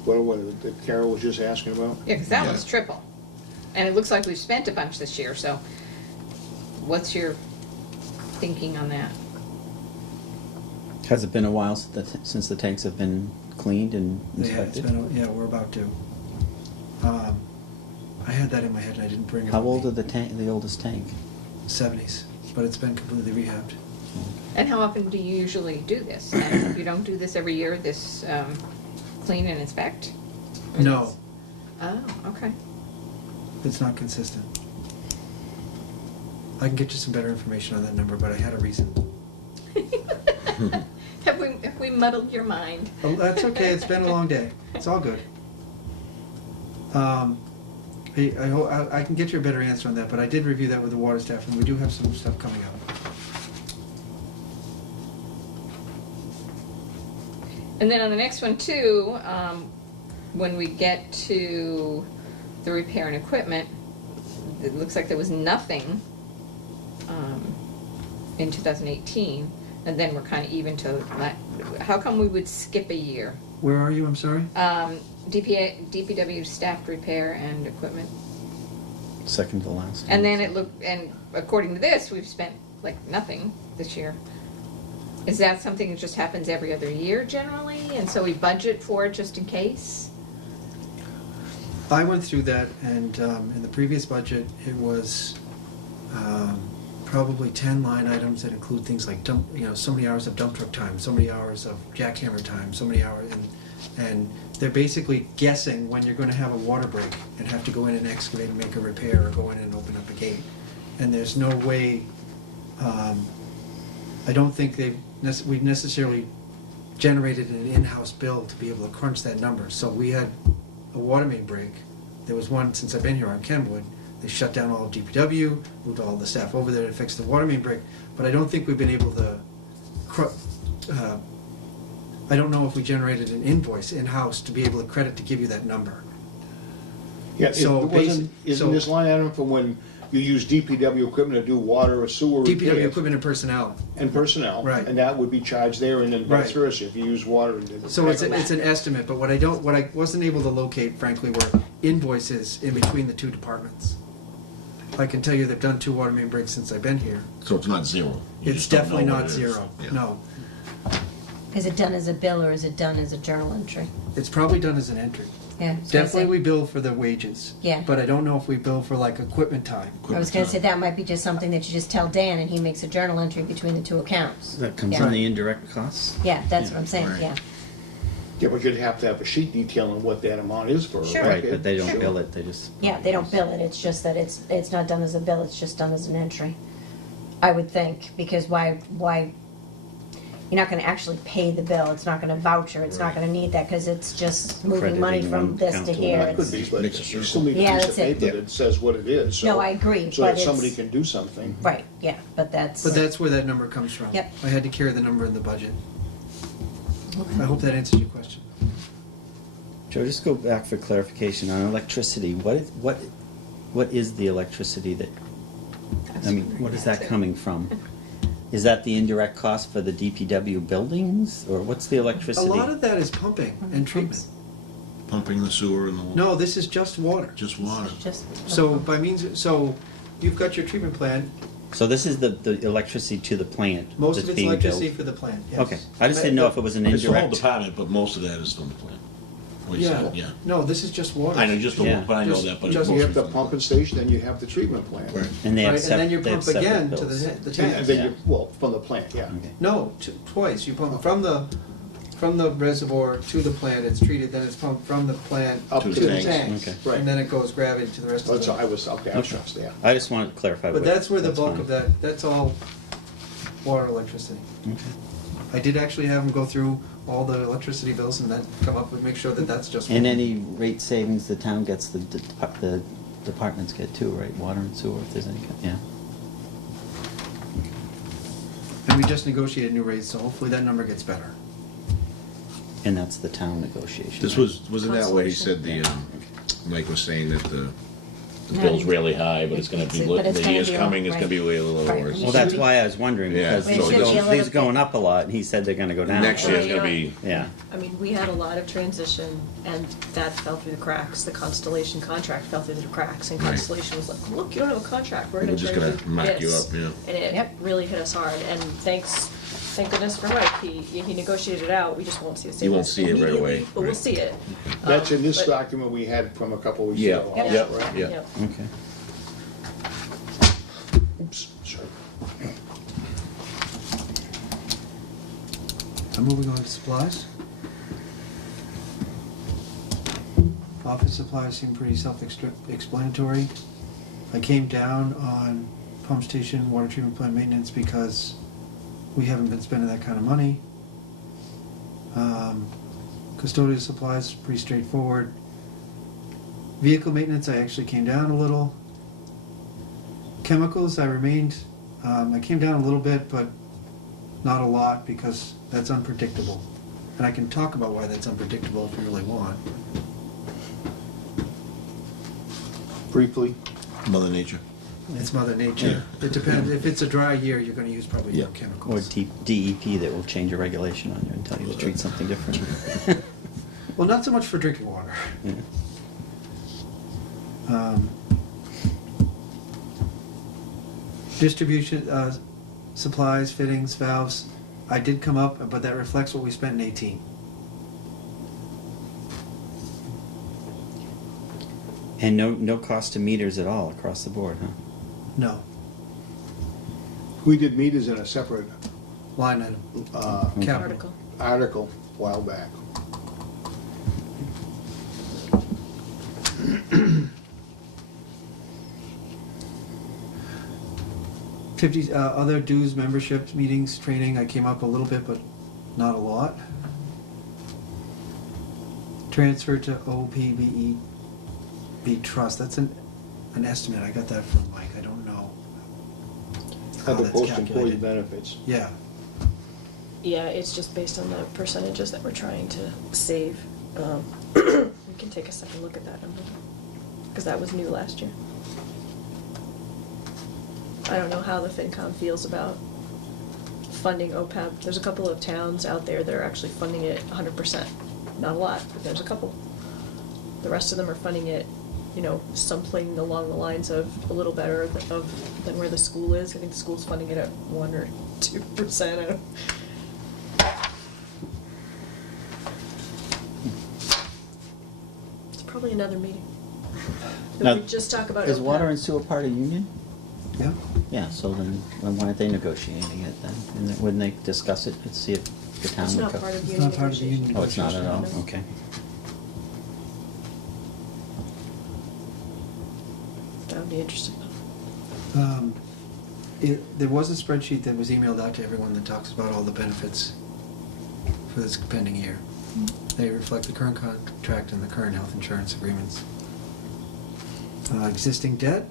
what that Carol was just asking about? Yeah, because that Yeah. one's triple. And it looks like we've spent a bunch this year, so what's your thinking on that? Has it been a while since the tanks have been cleaned and Yeah, it's inspected? been, we're about to. I had that in my head and I didn't bring it. How with old me. are the oldest tank? 70s, but it's been completely rehabbed. And how often do you usually do this? You don't do this every year, this clean and inspect? Or No, that's- Oh, okay. it's not consistent. I can get you some better information on that number, but I had a reason. Have we muddled your mind? Oh, that's okay, it's been a long day. It's all good. I can get you a better answer on that, but I did review that with the water staff, and we do have some stuff coming up. And then on the next one too, when we get to the repair and equipment, it looks like there was nothing in 2018, and then we're kind of even to, how come we would skip a year? Where are you, I'm sorry? DPW staffed repair and equipment. Second to last. And then it looked, and according to this, we've spent like nothing this year. Is that something that just happens every other year generally, and so we budget for it just in case? I went through that, and in the previous budget, it was probably 10 line items that include things like so many hours of dump truck time, so many hours of jackhammer time, so many hours, and they're basically guessing when you're going to have a water break and have to go in and excavate and make a repair or go in and open up a gate. And there's no way, I don't think we've necessarily generated an in-house bill to be able to crunch that number. So we had a water main break. There was one since I've been here on Kenwood. They shut down all of DPW, moved all the staff over there to fix the water main break. But I don't think we've been able to, I don't know if we generated an invoice in-house to be able to credit to give you that number. Yeah, So isn't so- this line item for when you use DPW equipment to do water or sewer DPW repairs equipment and personnel. and personnel? Right. And that would be charged there and then vice Right. versa if you use water and did. So it's an estimate, but what I wasn't able to locate, frankly, were invoices in between the two departments. I can tell you they've done 2 water main breaks since I've been here. So it's not zero. You It's just don't definitely know what not it is. zero, Yeah. no. Is it done as a bill or is it done as a journal entry? It's probably done as an entry. Yeah. so Definitely we bill for the wages. Yeah. But I don't know if we bill for like equipment time. I was gonna say that might be just something that you just tell Dan and he makes a journal entry between the two accounts. That comes Yeah. in the indirect costs? Yeah, that's what I'm saying, Right. yeah. Yeah, but you'd have to have a sheet detailing what that amount is for. a Sure. Right, record. but they don't Sure. bill it, they just. Yeah, they don't bill it, it's just that it's not done as a bill, it's just done as an entry. I would think, because why, you're not gonna actually pay the bill, it's not gonna voucher, it's not gonna need that, cause it's just moving money Crediting from one this account to to here. another. That could It's- be, but Makes a you circle. still need a Yeah, piece that's of it. paper that says what it is. so- No, I agree, So but that somebody it's, can do something. right, yeah, but that's. But that's where that number comes from. Yep. I had to carry the number in the budget. I hope that answers your question. Joe, just go back for clarification on electricity. What is the electricity that, I mean, what is that coming from? Is that the indirect cost for the DPW buildings, or what's the A electricity? lot of that is pumping and treatment. Pumping the sewer and the water. No, this is just water. Just water. Just. So so you've got your treatment plant, So this is the electricity to the plant most that's of it's being electricity billed? for the plant, yes. Okay, I just didn't know if it was an It's the whole indirect. department, but most of that is from the plant. What you Yeah, said, yeah. no, this is just water. I know, just the Yeah. one, but I know Just- that, but just- it's You mostly have the from pumping station, then you have the treatment plant. Right. And they have Right, and then you they have pump again separate to bills. the And tank. then Yeah. you, well, from the plant, yeah. Okay. No, twice. You pump from the reservoir to the plant, it's treated, then it's pumped from the plant Up to to the the tank. tanks. Okay. Right. And then it goes gravity to the rest of That's, the. I was trust, yeah. I just wanted to clarify. But that's where the bulk fine. of that's all water electricity. Okay. I did actually have them go through all the electricity bills and then come up with, make sure that that's just. And any rate savings the town gets, the departments get too, right? Water and sewer, if there's any, yeah. And we just negotiated new rates, so hopefully that number gets better. And that's the town negotiation. This right? wasn't that what he said, Mike was saying that The bill's really high, but it's gonna be, But it's the gonna year's be coming, it's gonna be way a little Right. lower. Well, that's why I was wondering, Yeah, because But it should be a these little going up a lot, and he said they're gonna go down. Next year's gonna be, Yeah, I mean, we had a lot of transition, and that fell through the cracks. The Constellation contract fell through the cracks, and Right. Constellation was like, look, you don't have a contract, we're We're gonna just charge gonna you knock you this." up, yeah. And it Yep. really hit us hard, and thank goodness for Mike, he negotiated it out, we just won't see the You won't savings see it right away, immediately, but we'll right. see it. That's in this But- document we had from a couple weeks Yeah, ago. yeah, also, right? yeah. Yep. okay. Oops, sorry. I'm moving on to supplies. Office supplies seem pretty self-explanatory. I came down on pump station, water treatment plant maintenance because we haven't been spending that kind of money. Custodial supplies, pretty straightforward. Vehicle maintenance, I actually came down a little. Chemicals, I came down a little bit, but not a lot because that's unpredictable. And I can talk about why that's unpredictable if you really want. Briefly, Mother Nature. It's Mother Nature. It depends. If it's a dry year, you're gonna use probably more Yeah. chemicals. Or DEP that will change a regulation on you and tell you to treat something different. Well, not so much for drinking water. Yeah. Distribution, supplies, fittings, valves. I did come up, but that reflects what we spent in 18. And no cost to meters at all across the board, huh? No, we did meters in a separate line item. Capital. Article. article a while back. Other dues, memberships, meetings, training, I came up a little bit, but not a lot. Transfer to OPBE trust, that's an estimate, I got that from Mike, I don't know how Other that's post-employee calculated. benefits. Yeah, Yeah, it's just based on the percentages that we're trying to save. We can take a second look at that, because that was new last year. I don't know how the FinCom feels about funding OPEB. There's a couple of towns out there that are actually funding it 100%. Not a lot, but there's a couple. The rest of them are funding it, something along the lines of a little better than where the school is. I think the school's funding it at 1 or 2%. I don't. It's probably another meeting. Now, If we just talk about Is water OPEB. and sewer part of union? yeah. Yeah, so then why aren't they negotiating it then? And then wouldn't they discuss it and see if the town It's would not cover? part of It's union not part of the negotiations. union. Oh, it's not at all, No. okay. That would be interesting. There was a spreadsheet that was emailed out to everyone that talks about all the benefits for this pending year. They reflect the current contract and the current health insurance agreements. Existing debt.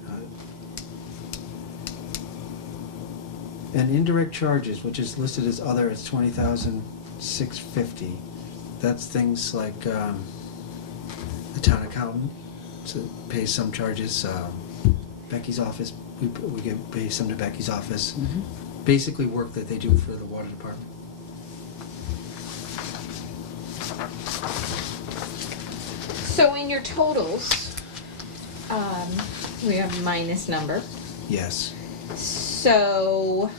And indirect charges, which is listed as other, it's $20,650. That's things like the town accountant pays some charges. Becky's office, we pay some to Becky's office. Basically work that they do for the water department. So in your totals, we have a minus number. Yes. So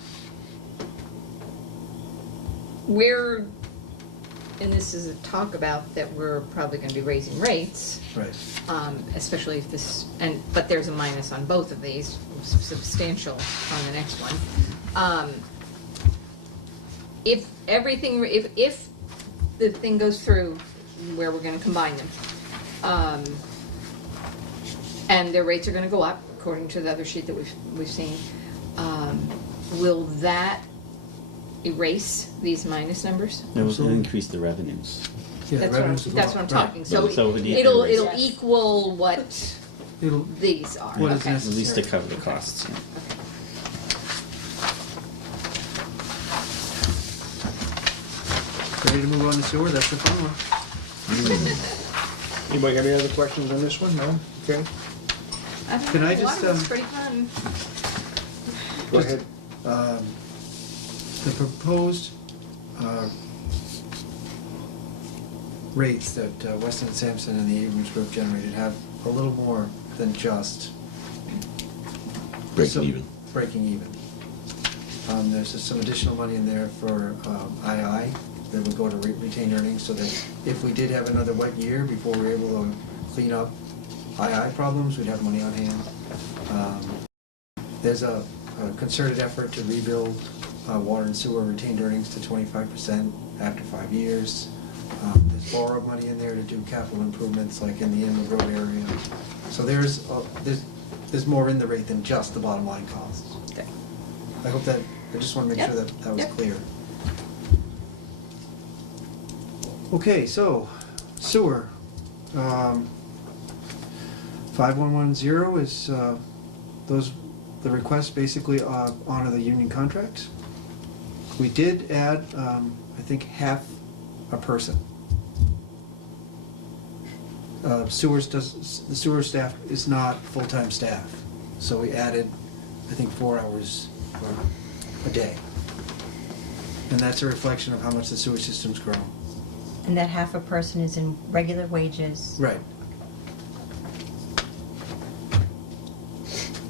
we're, and this is a talk about that we're probably gonna be raising rates, Right. especially if this, but there's a minus on both of these, substantial on the next one. If everything, if the thing goes through where we're gonna combine them, and their rates are gonna go up, according to the other sheet that we've seen, will that erase these minus numbers? It will Absolutely. increase the revenues. Yeah, That's revenues what will I'm go up. talking, Right. so So it would it'll equal- Yes. equal what It'll, these are, What is okay. At necessary. least to cover the costs, yeah. ready to move on to sewer, that's the fun one. Anybody got any other questions on this one? No? Okay. I don't Can know, I just, water was pretty fun. Go Just- ahead. The proposed rates that Weston and Sampson and the Abrams Group generated have a little more than just Breaking so- even. breaking even. There's just some additional money in there for II that would go to retained earnings, so that if we did have another wet year before we were able to clean up II problems, we'd have money on hand. There's a concerted effort to rebuild water and sewer retained earnings to 25% after 5 years. There's borrowed money in there to do capital improvements, like in the Inwood Road area. So there's more in the rate than just the bottom line costs. Okay. I hope that, I just want to make sure Yep. that was Yep. clear. Okay, so sewer. 5110 is the request basically honor the union contract. We did add, I think, half a person. The sewer staff is not full-time staff, so we added, I think, 4 hours a day. And that's a reflection of how much the sewer system's grown. And that half a person is in regular wages. Right.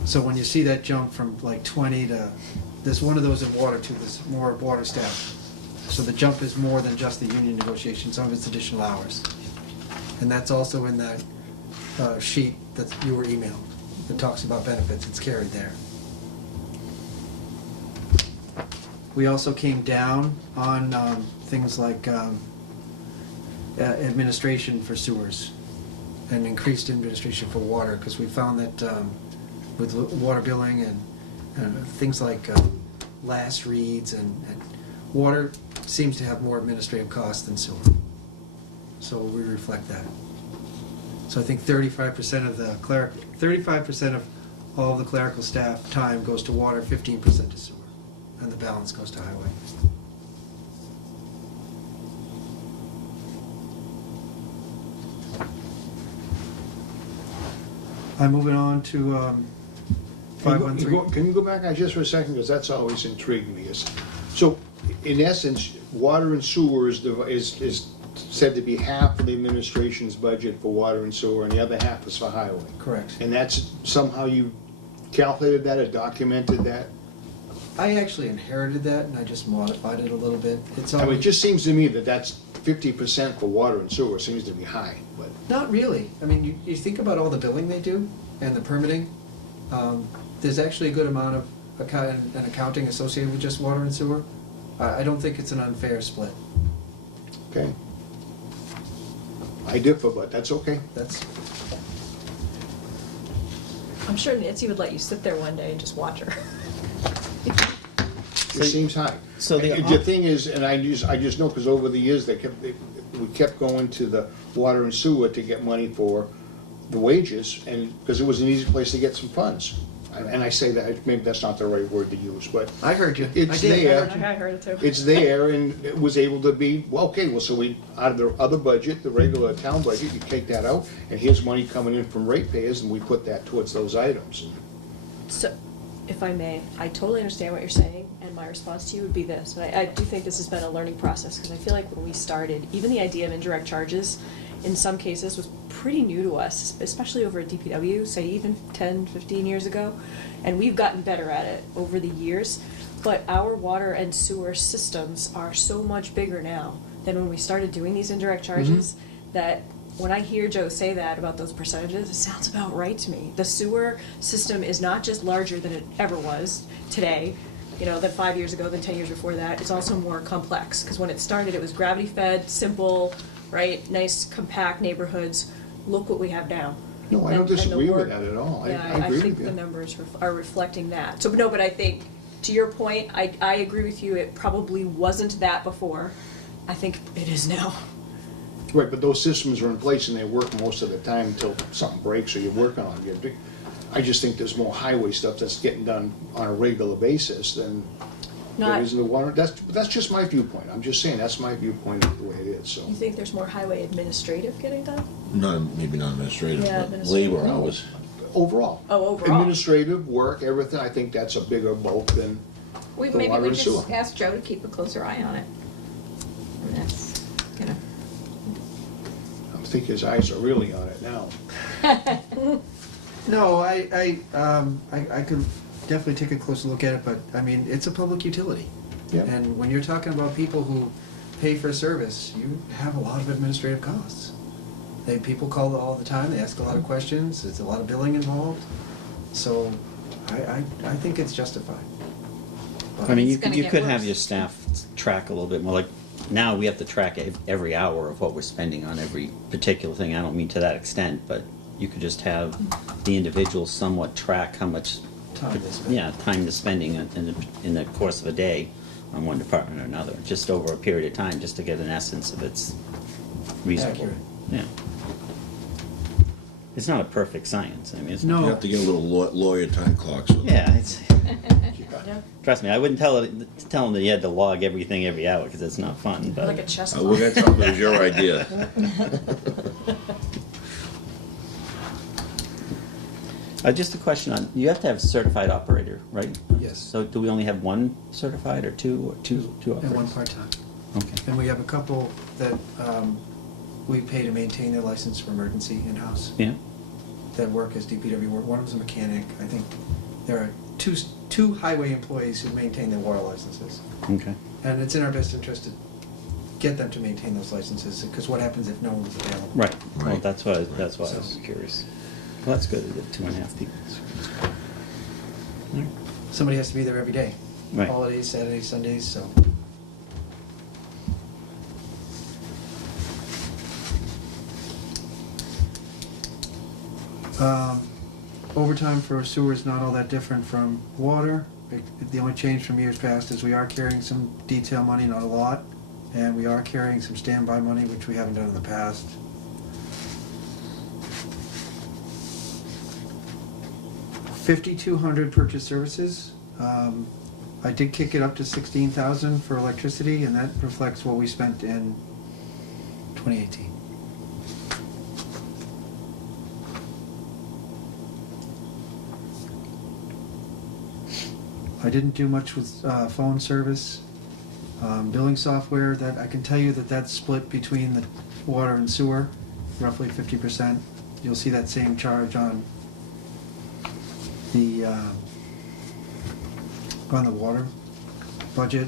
So when you see that jump from like 20 to, there's one of those in water too, there's more water staff. So the jump is more than just the union negotiation, some of it's additional hours. And that's also in that sheet that you were emailed, that talks about benefits, it's carried there. We also came down on things like administration for sewers and increased administration for water, because we found that with water billing and things like last reads and water seems to have more administrative costs than sewer. So we reflect that. So I think 35% of the 35% of all the clerical staff time goes to water, 15% to sewer, and the balance goes to highway. I'm moving on to 513. Can you go back just for a second, because that's always intrigued me. So, in essence, water and sewer is said to be half of the administration's budget for water and sewer, and the other half is for highway. Correct. And that's, somehow you calculated that or documented that? I actually inherited that and I just modified it a little bit. It's I mean, it always, just seems to me that that's 50% for water and sewer, seems to be high, but. not really. I mean, you think about all the billing they do and the permitting. There's actually a good amount of an accounting associated with just water and sewer. I don't think it's an unfair split. Okay. I differ, but that's okay. That's, I'm sure Nancy would let you sit there one day and just watch her. It seems high. So the- The thing is, and I just know, because over the years, we kept going to the water and sewer to get money for the wages, and, because it was an easy place to get some funds. And I say that, maybe that's not the right word to use, but I heard you. It's I did. I there. heard you. I heard it too. it's there, and it was able to be, well, okay, well, so we, out of the other budget, the regular town budget, you take that out, and here's money coming in from ratepayers, and we put that towards those items. So, if I may, I totally understand what you're saying, and my response to you would be this. And I do think this has been a learning process, because I feel like when we started, even the idea of indirect charges, in some cases, was pretty new to us, especially over at DPW, say even 10, 15 years ago. And we've gotten better at it over the years. But our water and sewer systems are so much bigger now than when we started doing these indirect charges, that when I hear Joe say that about those percentages, it sounds about right to me. The sewer system is not just larger than it ever was today, than 5 years ago, than 10 years before that. It's also more complex, because when it started, it was gravity-fed, simple, right, nice, compact neighborhoods. Look what we have now. No, I don't And the disagree with work- that at all. I Yeah, agree think with the you. numbers are reflecting that. So, no, but I think, to your point, I agree with you, it probably wasn't that before. I think it is now. Right, but those systems are in place and they work most of the time until something breaks or you're working on it. I just think there's more highway stuff that's getting done on a regular basis than there Not- is in the water. That's just my viewpoint. I'm just saying, that's my viewpoint of the way it is, so. You think there's more highway administrative getting done? Maybe not administrative, Yeah, but administrative. labor hours. overall. Oh, overall. Administrative work, everything, I think that's a bigger bulk than, The Maybe water we and just sewer. ask Joe to keep a closer eye on it. And that's, you know. I think his eyes are really on it now. No, I could definitely take a closer look at it, but, I mean, it's a public utility. Yep. And when you're talking about people who pay for a service, you have a lot of administrative costs. People call all the time, they ask a lot of questions, there's a lot of billing involved, so I think it's justified. But- I mean, It's gonna you get could have worse. your staff track a little bit more, like, now we have to track every hour of what we're spending on every particular thing. I don't mean to that extent, but you could just have the individuals somewhat track how much Time they spend. yeah, time they're spending in the course of a day on one department or another, just over a period of time, just to get an essence of its reasonable. Accurate. Yeah. It's not a perfect science. I mean, it's No. You have to get a little lawyer time clock, so. Yeah, it's. Yeah. Trust me, I wouldn't tell him that you had to log everything every hour because it's not fun. But Like a chess We're gonna tell them it was your idea. just a question on, you have to have a certified operator, right? Yes. So do we only have one certified or two operators? And one part-time. Okay. And we have a couple that we pay to maintain their license for emergency in-house, Yeah. that work as DPW work. One of them's a mechanic. I think there are two highway employees who maintain their water licenses. Okay. And it's in our best interest to get them to maintain those licenses, because what happens if no one's available? Right. Well, Right. that's why I was So- curious. Well, that's good. They did 2.5 people. All right. Somebody has to be there every day. Right. Holidays, Saturdays, Sundays, so. Overtime for sewer is not all that different from water. The only change from years past is we are carrying some detail money, not a lot, and we are carrying some standby money, which we haven't done in the past. $5,200 purchase services. I did kick it up to 16,000 for electricity, and that reflects what we spent in 2018. I didn't do much with phone service. Billing software, that I can tell you that that's split between the water and sewer, roughly 50%. You'll see that same charge on the water budget.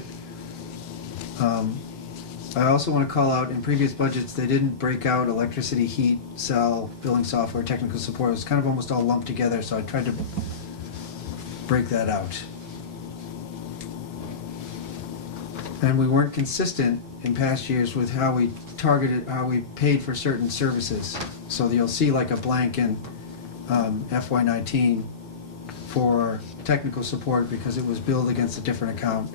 I also want to call out, in previous budgets, they didn't break out electricity, heat, cell, billing software, technical support. It was kind of almost all lumped together, so I tried to break that out. And we weren't consistent in past years with how we targeted, how we paid for certain services. So you'll see like a blank in FY19 for technical support because it was billed against a different account.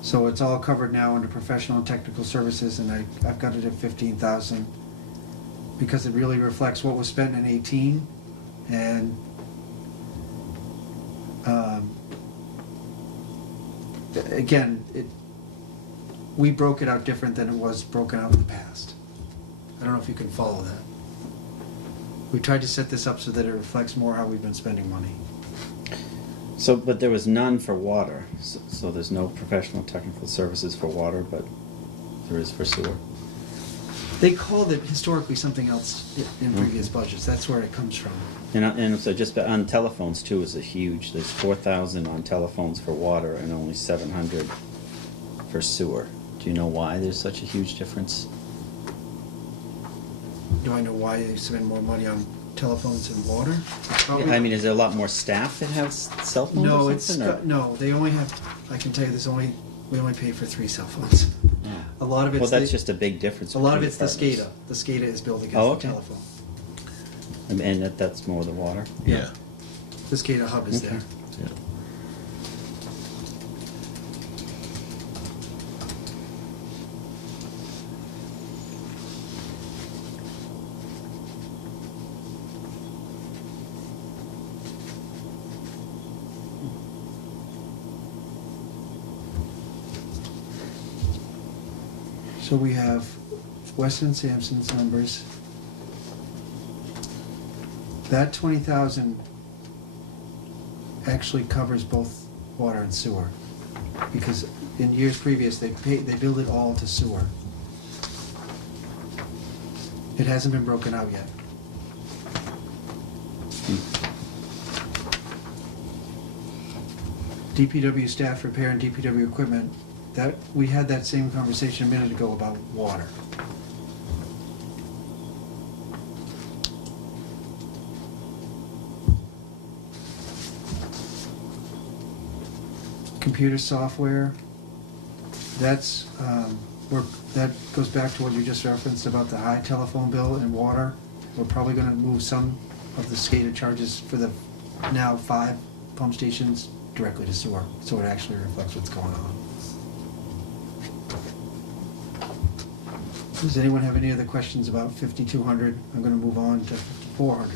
So it's all covered now under professional and technical services, and I've got it at 15,000 because it really reflects what was spent in 18, and again, we broke it out different than it was broken out in the past. I don't know if you can follow that. We tried to set this up so that it reflects more how we've been spending money. So, but there was none for water. So there's no professional technical services for water, but there is for sewer. They called it historically something else in previous budgets. That's where it comes from. And so just on telephones too is a huge. There's 4,000 on telephones for water and only 700 for sewer. Do you know why there's such a huge difference? Do I know why they spend more money on telephones and water? I mean, is there a lot more staff that have cell phones No, or it's, something? or- no, they only have, I can tell you, we only pay for 3 cell phones. Yeah. A lot of it's Well, that's the- just a big difference. A lot of between it's the departments. SCADA. The SCADA is billed Oh, against the okay. telephone. And that's more the water? Yeah. The SCADA hub is Okay. there. Yeah. So we have Weston Sampson's numbers. That 20,000 actually covers both water and sewer. Because in years previous, they billed it all to sewer. It hasn't been broken out yet. DPW staff repair and DPW equipment, that, we had that same conversation a minute ago about water. Computer software, that's, that goes back to what you just referenced about the high telephone bill and water. We're probably gonna move some of the SCADA charges for the now 5 pump stations directly to sewer, so it actually reflects what's going on. Does anyone have any other questions about 5,200? I'm gonna move on to 5,400.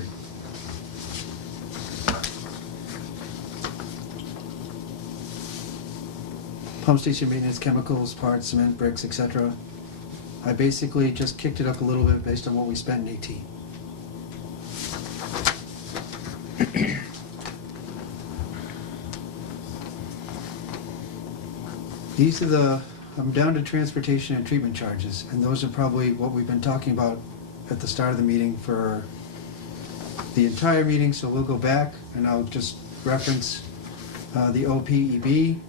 Pump station maintenance, chemicals, parts, cement, bricks, etc. I basically just kicked it up a little bit based on what we spent in 18. These are the, I'm down to transportation and treatment charges, and those are probably what we've been talking about at the start of the meeting for the entire meeting, so we'll go back and I'll just reference the OPEB.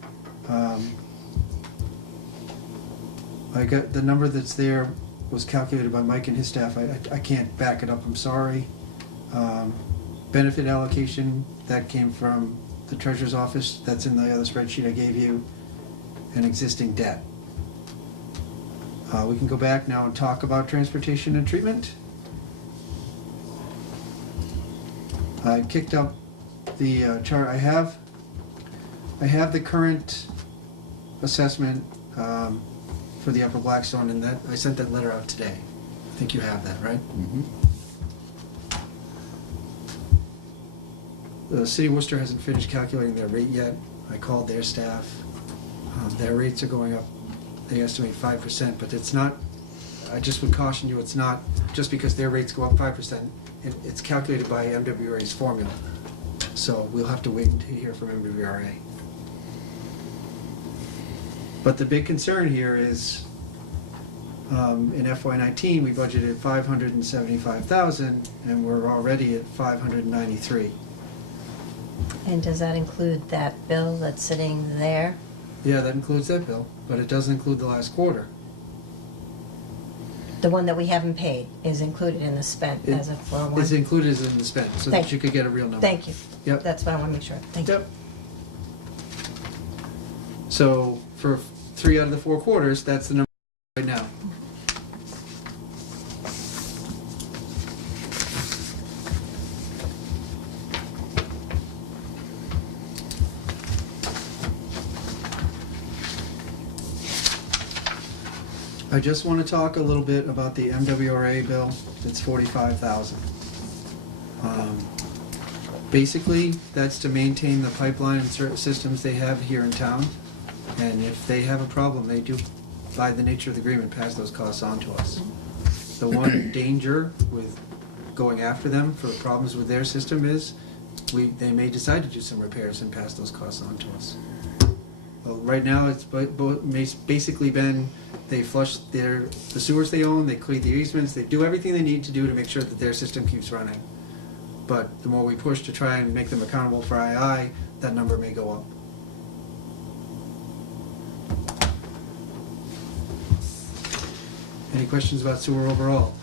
I got the number that's there was calculated by Mike and his staff. I can't back it up, I'm sorry. Benefit allocation, that came from the treasurer's office, that's in the other spreadsheet I gave you, and existing debt. We can go back now and talk about transportation and treatment. I kicked up the chart. I have the current assessment for the Upper Blackstone, and that I sent that letter out today. I think you have that, right? Mm-hmm. The City of Worcester hasn't finished calculating their rate yet. I called their staff. Their rates are going up, they estimate 5%, but it's not, I just would caution you, it's not just because their rates go up 5%, it's calculated by MWRA's formula. So we'll have to wait until you hear from MWRA. But the big concern here is, in FY19, we budgeted $575,000, and we're already at $593,000. And does that include that bill that's sitting there? Yeah, that includes that bill, but it doesn't include the last quarter. The one that we haven't paid is included in the spent as a 401? It's included in the spend, so Thank that you could get a real number. Thank you. Yep. That's what I want to make sure. Thank you. Yep. So for 3 out of the 4 quarters, that's the number right now. I just want to talk a little bit about the MWRA bill. It's $45,000. Basically, that's to maintain the pipeline and certain systems they have here in town. And if they have a problem, they do, by the nature of the agreement, pass those costs on to us. The one danger with going after them for problems with their system is they may decide to do some repairs and pass those costs on to us. Well, right now, it's basically been, they flush the sewers they own, they clean the easements, they do everything they need to do to make sure that their system keeps running. But the more we push to try and make them accountable for II, that number may go up. Any questions about sewer overall?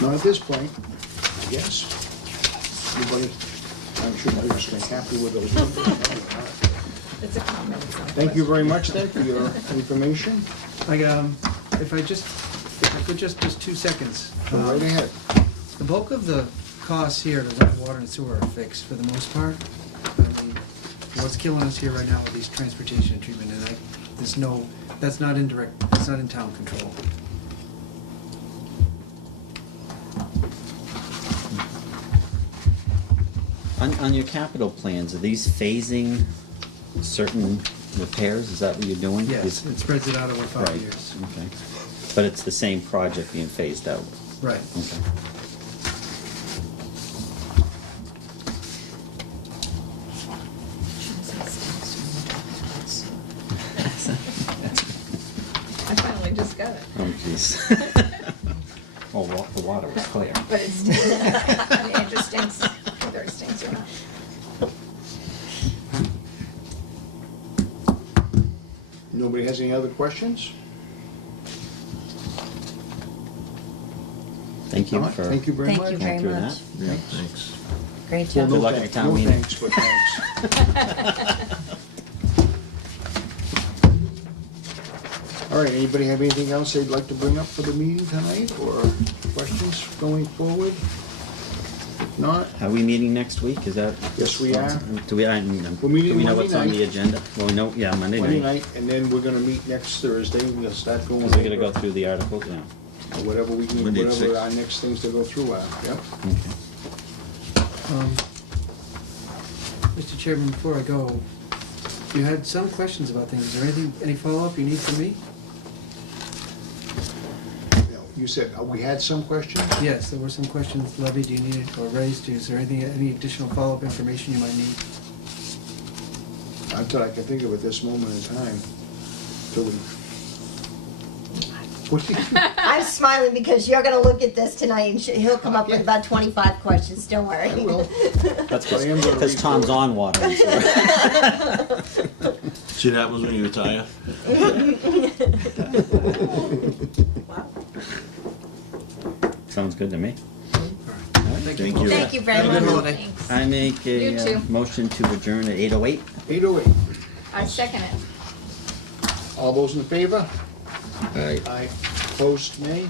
Not at this point, I guess. Everybody, I'm sure everybody's been happy with those numbers. It's a comment. It's not a Thank you question. very much then for your information. If I could just 2 seconds. Go right ahead. The bulk of the costs here to run water and sewer are fixed for the most part. I mean, what's killing us here right now with these transportation and treatment, and that's not indirect, that's not in town control. On your capital plans, are these phasing certain repairs, is that what you're doing? Yes, it spreads it out over 5 Right. years. Okay. But it's the same project being phased out? Right. Okay. I finally just got it. Oh, jeez. Oh, the water was clear. But it stinks. It just stinks, whether it stinks or not. Nobody has any other questions? Thank you All right, for thank you very Thank much. you going very through much. that. Yeah, thanks. Great Well, job. no Good luck at thanks, the town no meeting. thanks, but thanks. All right, anybody have anything else they'd like to bring up for the meeting tonight, or questions going forward? If not, Are we meeting next week? Is that? Yes, we are. Do we, We're meeting do we know Monday what's on night. the agenda? Well, we know, yeah, Monday Monday night. night, and then we're gonna meet next Thursday, we'll start going Because we're gonna go over through the articles, yeah. whatever we can, Monday at whatever 6. our next things to go through are, yep. Okay. Mr. Chairman, before I go, you had some questions about things. Is there anything, any follow-up you need from me? You said, we had some questions? Yes, there were some questions levied, you needed, or raised. Is there anything, any additional follow-up information you might need? Until I can think of at this moment in time. Till we. What did you? I'm smiling because you're gonna look at this tonight and he'll come up with Yeah. about 25 questions, don't worry. I will. That's I am gonna because read Tom's through it. on water. and sewer. See what happens when you retire? Sounds good to me. Thank Thank you. Thank you very Have a good much. holiday. Thanks. I make You a too. motion to adjourn at 8:08. 8:08. I second it. All those in favor? Aye. Aye. Opposed, nay?